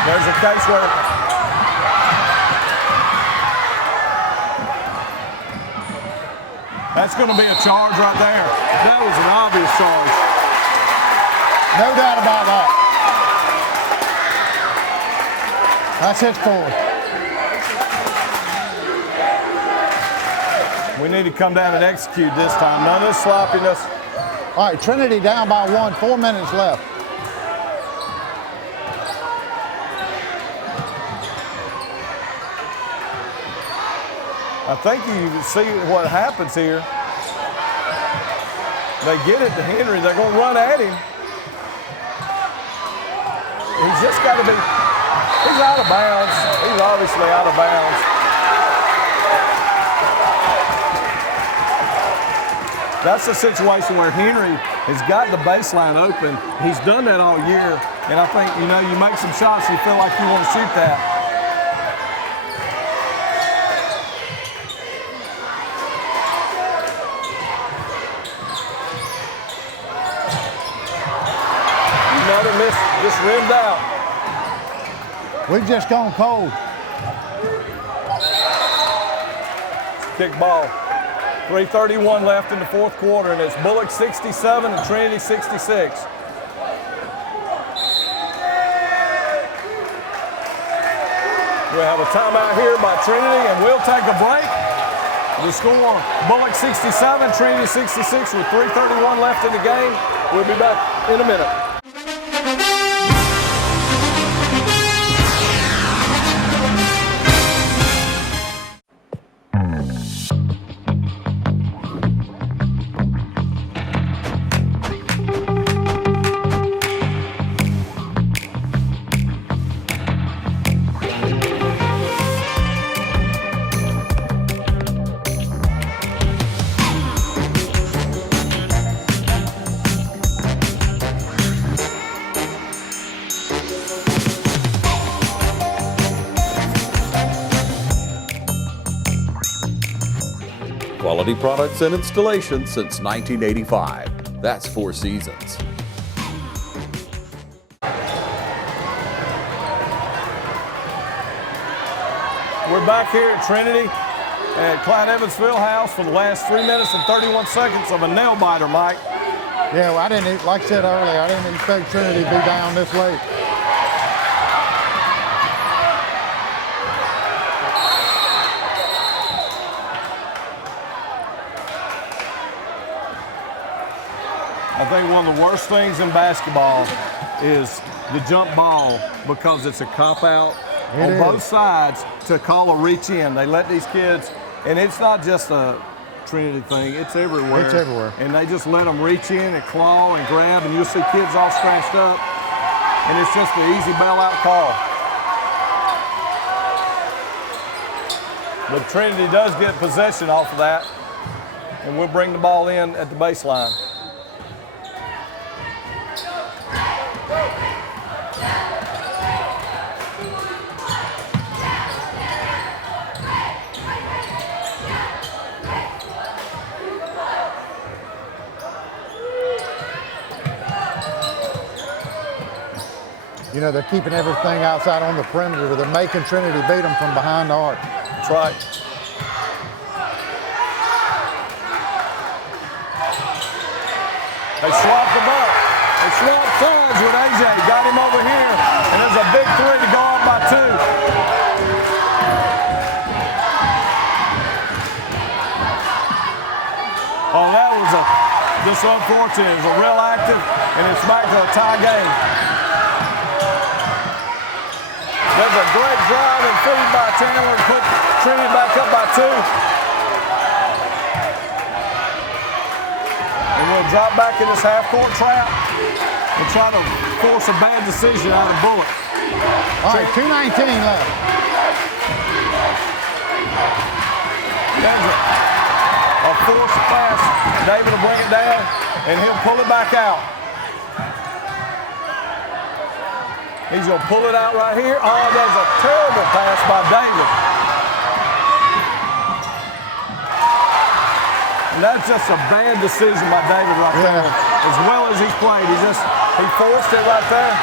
There's a case where that's going to be a charge right there. That was an obvious charge. No doubt about that. That's his fourth. We need to come down and execute this time. None of this sloppiness. All right, Trinity down by 1, 4 minutes left. I think you see what happens here. They get it to Henry. They're going to run at him. He's just got to be, he's out of bounds. He's obviously out of bounds. That's a situation where Henry has got the baseline open. He's done that all year, and I think, you know, you make some shots, you feel like you want to shoot that. Another miss, just rimmed out. We've just gone cold. Kick ball. 3:31 left in the fourth quarter, and it's Bulloch 67 and Trinity 66. We have a timeout here by Trinity, and we'll take a break. The score, Bulloch 67, Trinity 66 with 3:31 left in the game. We'll be back in a minute. Quality products and installations since 1985. That's 4 seasons. We're back here at Trinity at Clyde Evans Fieldhouse for the last 3 minutes and 31 seconds of a nail biter, Mike. Yeah, well, I didn't, like I said earlier, I didn't expect Trinity to be down this late. I think one of the worst things in basketball is the jump ball, because it's a cop-out on both sides to call a reach in. They let these kids, and it's not just a Trinity thing, it's everywhere. It's everywhere. And they just let them reach in and claw and grab, and you'll see kids all scratched up, and it's just an easy bailout call. But Trinity does get possession off of that, and we'll bring the ball in at the baseline. You know, they're keeping everything outside on the perimeter. They're making Trinity beat them from behind the arc. That's right. They swapped them up. They swapped sides with AJ. Got him over here. And there's a big three to go up by 2. Oh, that was just unfortunate. It was a real active, and it's back to a tie game. There's a great drive and feed by Chandler to put Trinity back up by 2. And we'll drop back in this half-court trap and try to force a bad decision out of Bulloch. All right, 2:19 left. There's a forced pass. David will bring it down, and he'll pull it back out. He's going to pull it out right here. Oh, there's a terrible pass by David. And that's just a bad decision by David right there. As well as he played, he forced it right there.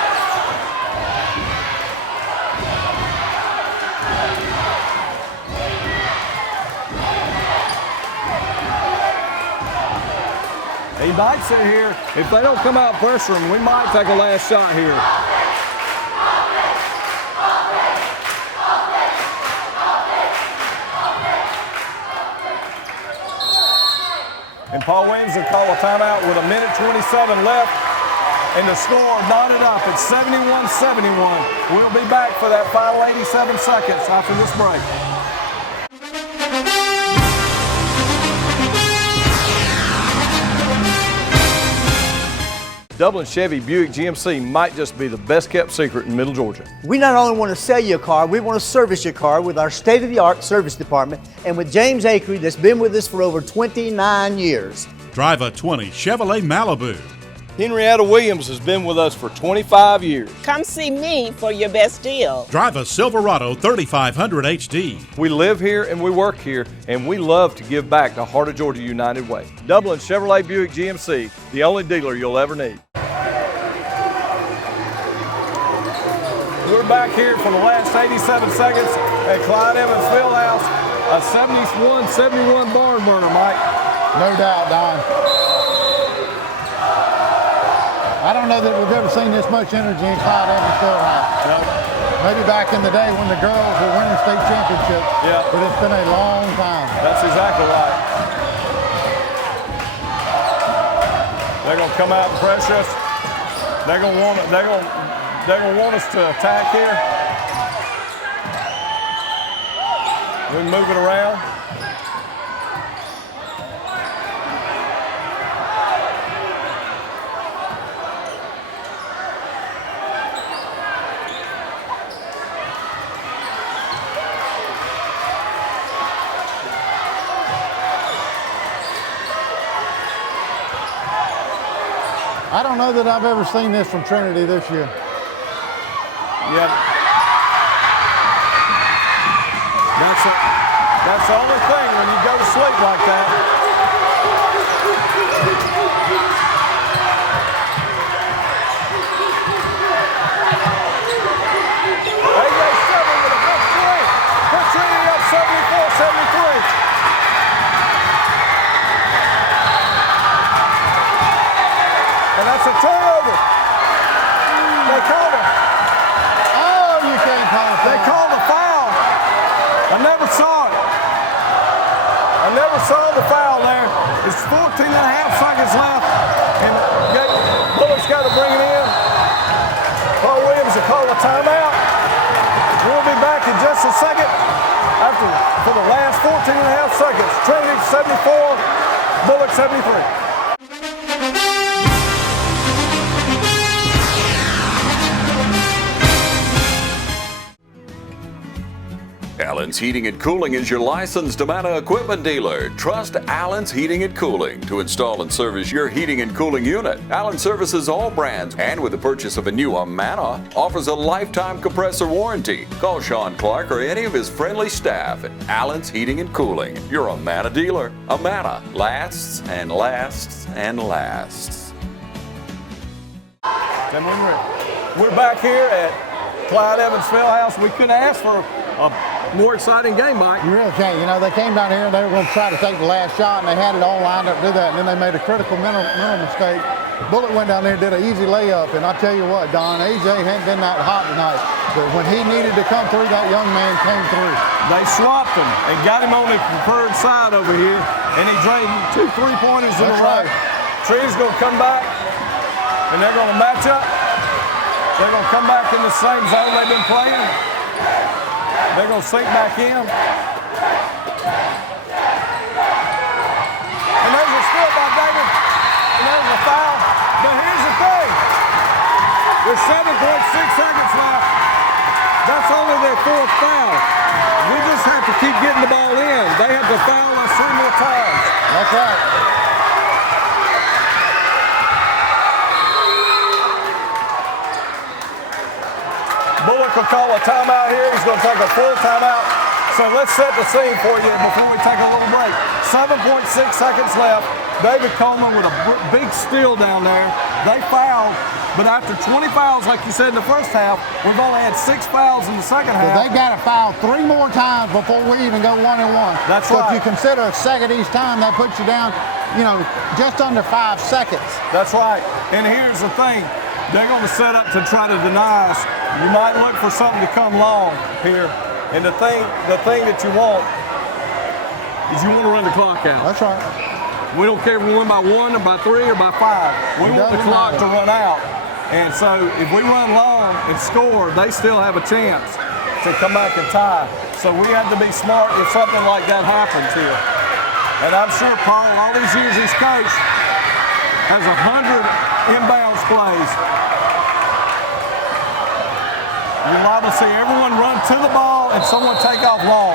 He might sit here. If they don't come out pressure him, we might take a last shot here. And Paul Williams will call a timeout with 1:27 left. And the score knotted up at 71-71. We'll be back for that final 87 seconds after this break. Dublin Chevy Buick GMC might just be the best kept secret in Middle Georgia. We not only want to sell you a car, we want to service your car with our state-of-the-art service department and with James Akery that's been with us for over 29 years. Drive a 20 Chevrolet Malibu. Henrietta Williams has been with us for 25 years. Come see me for your best deal. Drive a Silverado 3500 HD. We live here and we work here, and we love to give back to Heart of Georgia United Way. Dublin Chevrolet Buick GMC, the only dealer you'll ever need. We're back here for the last 87 seconds at Clyde Evans Fieldhouse. A 71-71 barn burner, Mike. No doubt, Don. I don't know that we've ever seen this much energy in Clyde Evans Fieldhouse. No. Maybe back in the day when the girls were winning state championships. Yeah. But it's been a long time. That's exactly right. They're going to come out and pressure us. They're going to want us to attack here. We can move it around. I don't know that I've ever seen this from Trinity this year. Yeah. That's the only thing when you go to sleep like that. AJ Seven with a big three. Put Trinity up 74-73. And that's a turnover. They called it. Oh, you can't call it. They called a foul. I never saw it. I never saw the foul there. There's 14 and a half seconds left. And Bulloch's got to bring it in. Paul Williams will call a timeout. We'll be back in just a second for the last 14 and a half seconds. Trinity 74, Bulloch 73. Allen's Heating and Cooling is your licensed Amana equipment dealer. Trust Allen's Heating and Cooling to install and service your heating and cooling unit. Allen services all brands, and with the purchase of a new Amana, offers a lifetime compressor warranty. Call Sean Clark or any of his friendly staff at Allen's Heating and Cooling, your Amana dealer. Amana lasts and lasts and lasts. We're back here at Clyde Evans Fieldhouse. We couldn't ask for a more exciting game, Mike. You really can't. You know, they came down here and they were going to try to take the last shot, and they had it all lined up to do that, and then they made a critical mental mistake. Bulloch went down there and did an easy layup, and I tell you what, Don, AJ hadn't been that hot tonight, but when he needed to come through, that young man came through. They swapped him and got him on the preferred side over here, and he drained 2 3-pointers in a row. Tree's going to come back, and they're going to match up. They're going to come back in the same zone they've been playing. They're going to sink back in. And there's a steal by David. And there's a foul. But here's the thing. There's 7.6 seconds left. That's only their 4th foul. We just have to keep getting the ball in. They have to foul us 3 more times. That's right. Bulloch will call a timeout here. He's going to take a full timeout. So let's set the scene for you before we take a little break. 7.6 seconds left. David Coleman with a big steal down there. They fouled, but after 20 fouls, like you said in the first half, we've only had 6 fouls in the second half. They got to foul 3 more times before we even go 1-1. That's so right. If you consider a second each time, that puts you down, just under 5 seconds. That's right. And here's the thing. They're going to set up to try to deny us. You might look for something to come long here. And the thing that you want is you want to run the clock out. That's right. We don't care if we win by 1 or by 3 or by 5. We want the clock to run out. And so if we run long and score, they still have a chance to come back and tie. So we have to be smart if something like that happens here. And I'm sure Paul, all these years he's coached, has 100 inbounds plays. You're liable to see everyone run to the ball and someone take off long.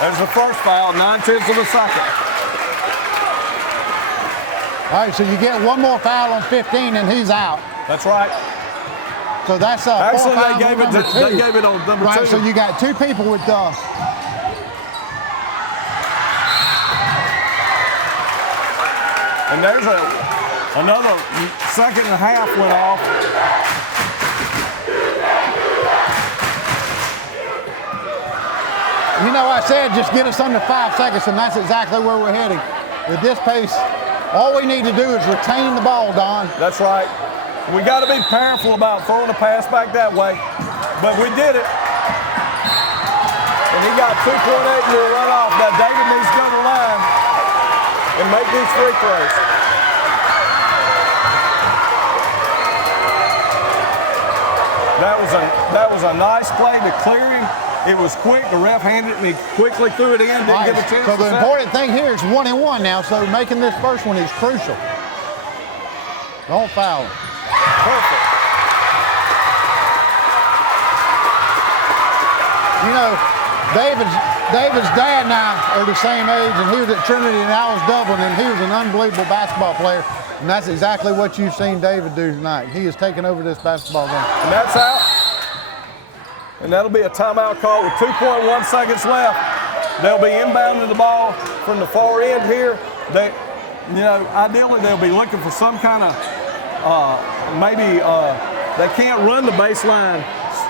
There's the first foul, 9/10 of a second. All right, so you get one more foul on 15 and he's out. That's right. So that's Actually, four they gave fouls on number two. they gave it on number Right, two. so you got two people with and there's another second and a half went off. You know, I said just get us under 5 seconds, and that's exactly where we're heading. With this pace, all we need to do is retain the ball, Don. That's right. We got to be careful about throwing a pass back that way, but we did it. And he got 2.8 and we'll run off. Now David needs to go to the line and make these free throws. That was a nice play to clear him. It was quick. The ref handed it and he quickly threw it in. Didn't give a chance. So the important thing here is 1-and-1 now. So making this first one is crucial. Don't foul him. Perfect. You know, David's dad and I are the same age, and he was at Trinity and I was Dublin, and he was an unbelievable basketball player. And that's exactly what you've seen David do tonight. He has taken over this basketball game. And that's out. And that'll be a timeout call with 2.1 seconds left. They'll be inbounding the ball from the far end here. Ideally they'll be looking for some kind of they can't run the baseline,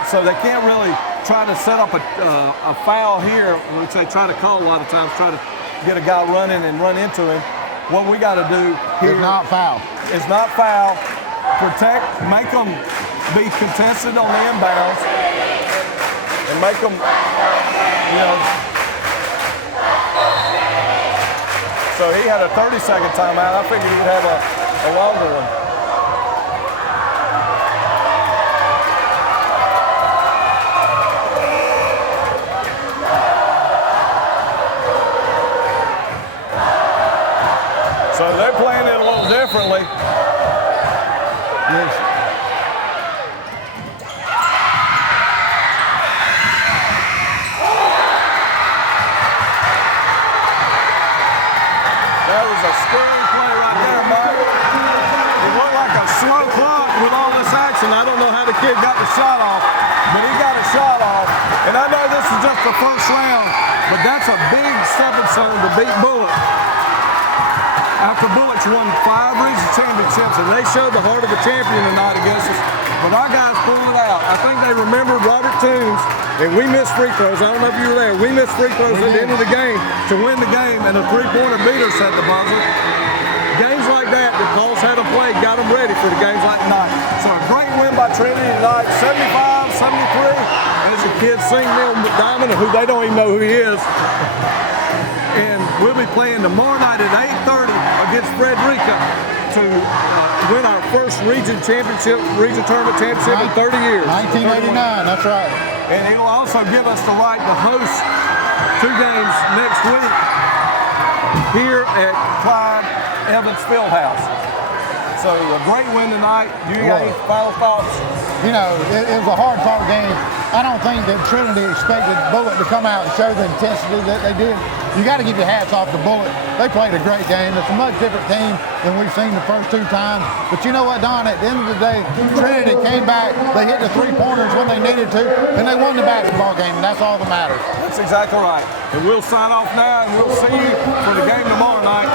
so they can't really try to set up a foul here, which they try to call a lot of times, try to get a guy running and run into him. What we got to do here is not foul. It's not foul. Protect, make them be contested on the inbounds, and make them, So he had a 30-second timeout. I figured he'd have a longer one. So they're playing it a little differently. Yes. That was a scary play right there, Mike. It looked like a slow clock with all this action. I don't know how the kid got the shot off, but he got a shot off. And I know this is just the first round, but that's a big stepping stone to beat Bulloch. After Bulloch won 5 region championships, and they showed the heart of a champion tonight against us, but our guys pulled it out. I think they remembered Robert Toombs, and we missed free throws. I don't know if you were there. We missed free throws at the end of the game to win the game, and a three-pointer beat us at the buzzer. Games like that Paul's had them play, got them ready for the games like tonight. So a great win by Trinity tonight, 75-73. As the kids sing Neil Diamond, who they don't even know who he is. And we'll be playing tomorrow night at 8:30 against Frederica to win our first region tournament championship in 30 years. 1989, that's right. And it'll also give us the right to host 2 games next week here at Clyde Evans Fieldhouse. So a great win tonight. You got any final thoughts? You know, it was a hard-fought game. I don't think that Trinity expected Bulloch to come out and show the intensity that they did. You got to give your hats off to Bulloch. They played a great game. It's a much different team than we've seen the first 2 times. But you know what, Don? At the end of the day, Trinity came back. They hit the 3-pointers when they needed to, and they won the basketball game, and that's all that matters. That's exactly right. And we'll sign off now, and we'll see you for the game tomorrow night.